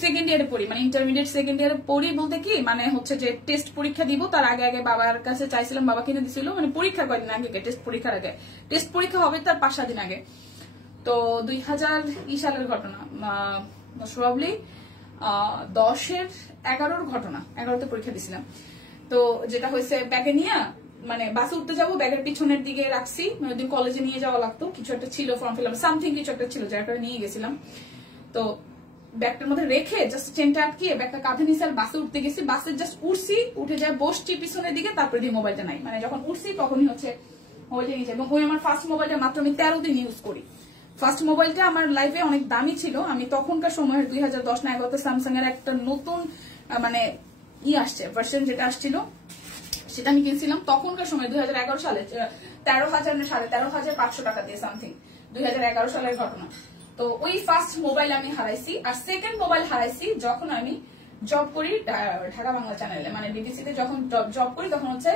সেকেন্ড ইয়ারে পড়ি, মানে ইন্টারমিডিয়েট সেকেন্ড ইয়ারে পড়ি বলতে কি মানে হচ্ছে যে টেস্ট পরীক্ষা দিব তার আগে আগে বাবার কাছে চাইছিলাম, বাবা কিনে দিছিল, মানে পরীক্ষার কয়েকদিন আগে, টেস্ট পরীক্ষার আগে। টেস্ট পরীক্ষা হবে তার 5-7 দিন আগে। তো 2000 সালের ঘটনা, প্রবাবলি 10-11 ঘটনা, 11তে পরীক্ষা দিছিলাম। তো যেটা হয়েছে ব্যাগে নিয়ে মানে বাসে উঠতে যাবো, ব্যাগের পিছনের দিকে রাখছি, মানে ওই দিন কলেজে নিয়ে যাওয়া লাগতো, কিছু একটা ছিল ফর্ম ফিল আপ সামথিং কিছু একটা ছিল, যার কারণে নিয়ে গেছিলাম। তো ব্যাগটার মধ্যে রেখে জাস্ট চেনটা আটকিয়ে ব্যাগটা কাঁধে নিয়ে আর বাসে উঠতে গেছি, বাসে জাস্ট উঠছি, উঠে যায় বসছি পিছনের দিকে, তারপরে দিয়ে মোবাইলটা নাই, মানে যখন উঠছি তখনই হচ্ছে মোবাইলটা নিয়ে যায়। এবং ওই আমার ফার্স্ট মোবাইলটা মাত্র আমি 13 দিন ইউজ করি। ফার্স্ট মোবাইলটা আমার লাইফে অনেক দামি ছিল। আমি তখনকার সময় 2010 না 11 স্যামসাং এর একটা নতুন মানে আসছে ভার্সন, যেটা আসছিল সেটা আমি কিনছিলাম তখনকার সময় 2011 সালে 13,000 না 13,500 টাকা দিয়ে সামথিং, 2011 সালের ঘটনা। তো ওই ফার্স্ট মোবাইল আমি হারাইছি। আর সেকেন্ড মোবাইল হারাইছি যখন আমি জব করি ঢাকা বাংলা চ্যানেলে, মানে বিবিসিতে যখন জব করি, তখন হচ্ছে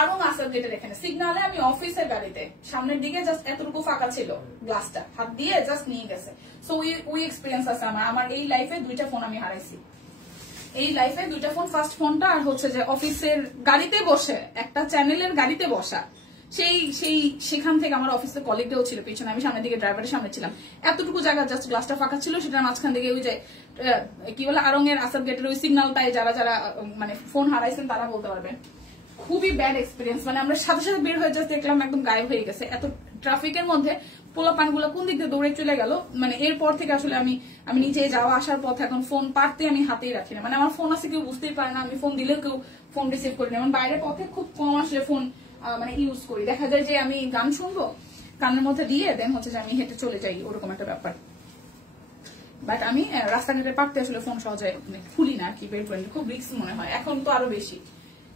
আরং আসার গেটের এখানে সিগনালে আমি অফিসের গাড়িতে সামনের দিকে জাস্ট এতটুকু ফাঁকা ছিল, গ্লাসটা হাত দিয়ে জাস্ট নিয়ে গেছে। সো ওই এক্সপিরিয়েন্স আছে আমার এই লাইফে 2টা ফোন আমি হারাইছি। এই লাইফে 2টা ফোন, ফার্স্ট ফোনটা আর হচ্ছে যে অফিসের গাড়িতে বসে একটা চ্যানেলের গাড়িতে বসা, সেখান থেকে আমার অফিসের কলিগটাও ছিল পিছনে, আমি সামনের দিকে ড্রাইভারের সামনে ছিলাম, এতটুকু জায়গা জাস্ট গ্লাসটা ফাঁকা ছিল, সেটার মাঝখান থেকে ওই যে কি বলে আরং এর আসার গেটের ওই সিগন্যালটাই যারা মানে ফোন হারাইছেন তারা বলতে পারবেন। খুবই ব্যাড এক্সপিরিয়েন্স, মানে আমরা সাথে সাথে বের হয়ে যাচ্ছি, দেখলাম একদম গায়েব হয়ে গেছে। এত ট্রাফিকের মধ্যে পোলাপানগুলো কোন দিক দিয়ে দৌড়ে চলে গেল। মানে এরপর থেকে আসলে আমি নিচে যাওয়া আসার পথে এখন ফোন পারতে আমি হাতেই রাখি না, মানে আমার ফোন আছে কেউ বুঝতেই পারে না, আমি ফোন দিলেও কেউ ফোন রিসিভ করি না। বাইরের পথে খুব কম আসলে ফোন মানে ইউজ করি। দেখা যায় যে আমি গান শুনবো, কানের মধ্যে দিয়ে দেন হচ্ছে যে আমি হেঁটে চলে যাই, ওরকম একটা ব্যাপার। বাট আমি রাস্তাঘাটে পারতে আসলে ফোন সহজে খুলি না আর কি, বের করি, খুব রিস্ক মনে হয়। এখন তো আরো বেশি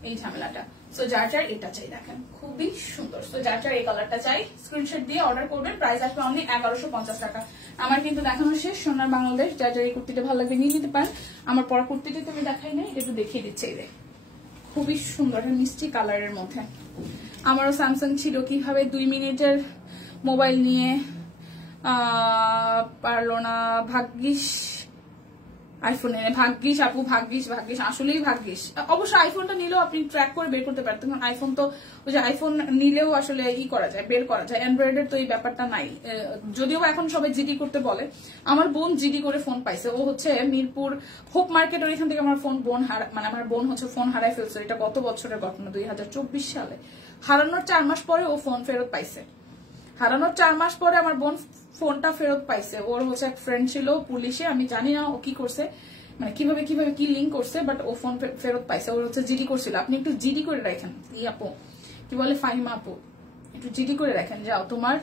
এই ঝামেলাটা। সো যার এটা চাই, দেখেন খুবই সুন্দর। সো যার এই কালারটা চাই স্ক্রিনশট দিয়ে অর্ডার করবেন, প্রাইস আসবে অনলি 1150 টাকা। আমার কিন্তু দেখানো শেষ সোনার বাংলাদেশ। যার এই কুর্তিটা ভালো লাগবে নিয়ে নিতে পারেন। আমার পরা কুর্তিটা তো আমি দেখাই নাই, এটা একটু দেখিয়ে দিচ্ছি। এই খুবই সুন্দর মিষ্টি কালারের মধ্যে। আমারও স্যামসাং ছিল, কিভাবে 2 মিনিটের মোবাইল নিয়ে পারলো না, ভাগ্যিস আইফোন এনে, ভাগ্যিস আপু, ভাগ্যিস আসলেই ভাগ্যিস। অবশ্য আইফোনটা নিলেও আপনি ট্র্যাক করে বের করতে পারতেন, কারণ আইফোন তো ওই যে আইফোন নিলেও আসলে করা যায়, বের করা যায়। অ্যান্ড্রয়েডের তো এই ব্যাপারটা নাই, যদিও এখন সবাই জিডি করতে বলে। আমার বোন জিডি করে ফোন পাইছে, ও হচ্ছে মিরপুর হোপ মার্কেট, ওইখান থেকে আমার মানে আমার বোন হচ্ছে ফোন হারাই ফেলছে। এটা গত বছরের ঘটনা, 2024 সালে। হারানোর 4 মাস পরে ও ফোন ফেরত পাইছে। হারানোর 4 মাস পরে আমার বোন ফোনটা ফেরত পাইছে। ওর হচ্ছে এক ফ্রেন্ড ছিল পুলিশে, আমি জানি না ও কি করছে, মানে কিভাবে কি লিঙ্ক করছে, বাট ও ফোন ফেরত পাইছে। ওর হচ্ছে জিডি করছিল। আপনি একটু জিডি করে রাখেন, আপু কি বলে ফাহিমা আপু, একটু জিডি করে রাখেন, যাও তোমার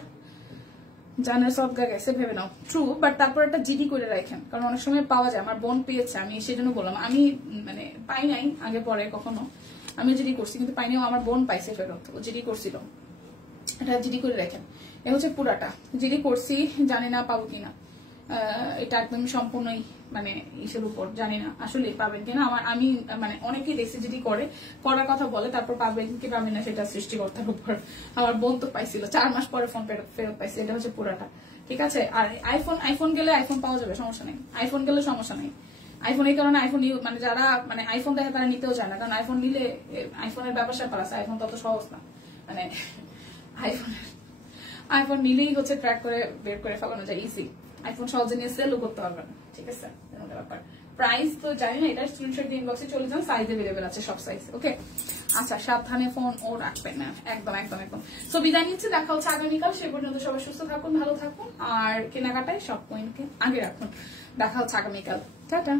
জানের সব গেছে ভেবে নাও, ট্রু, বাট তারপর একটা জিডি করে রাখেন, কারণ অনেক সময় পাওয়া যায়। আমার বোন পেয়েছে, আমি সেজন্য বললাম, আমি মানে পাই নাই আগে পরে কখনো, আমি জিডি করছি কিন্তু পাইনি, আমার বোন পাইছে ফেরত, ও জিডি করছিল। এটা জিডি করে রাখেন। এ হচ্ছে পুরাটা জিডি করছি, জানি না পাবো কিনা। এটা একদম সম্পূর্ণই মানে ইসের উপর, জানি না আসলে পাবেন কিনা। আমি মানে অনেকেই দেখছি জিডি করার কথা বলে, তারপর পাবেন কি পাবেন না সেটা সৃষ্টিকর্তার উপর। আমার বোন তো পাইছিল 4 মাস পরে ফোন ফেরত পাইছে। এটা হচ্ছে পুরাটা, ঠিক আছে। আর আইফোন গেলে আইফোন পাওয়া যাবে, সমস্যা নেই। আইফোন গেলে সমস্যা নেই। আইফোন এই কারণে আইফোন মানে যারা মানে আইফোন দেখে তারা নিতেও চায় না, কারণ আইফোন নিলে আইফোনের ব্যবসা আছে, আইফোন তত সহজ না। মানে আইফোন নিলেই হচ্ছে ট্র্যাক করে বের করে ফেলানো যায় ইজি। আইফোন সহজে নিয়ে সেলও করতে পারবে না, ঠিক আছে। ব্যাপার প্রাইস তো জানি না, এটা স্ক্রিনশট দিয়ে ইনবক্সে চলে যান, সাইজ अवेलेबल আছে সব সাইজ। ওকে, আচ্ছা, সাবধানে ফোন ও রাখবেন না, একদম। সো বিদায় নিচ্ছি, দেখা হচ্ছে আগামীকাল। সে পর্যন্ত সবাই সুস্থ থাকুন, ভালো থাকুন, আর কেনাকাটায় সব পয়েন্টকে আগে রাখুন। দেখা হচ্ছে আগামীকাল, টাটা।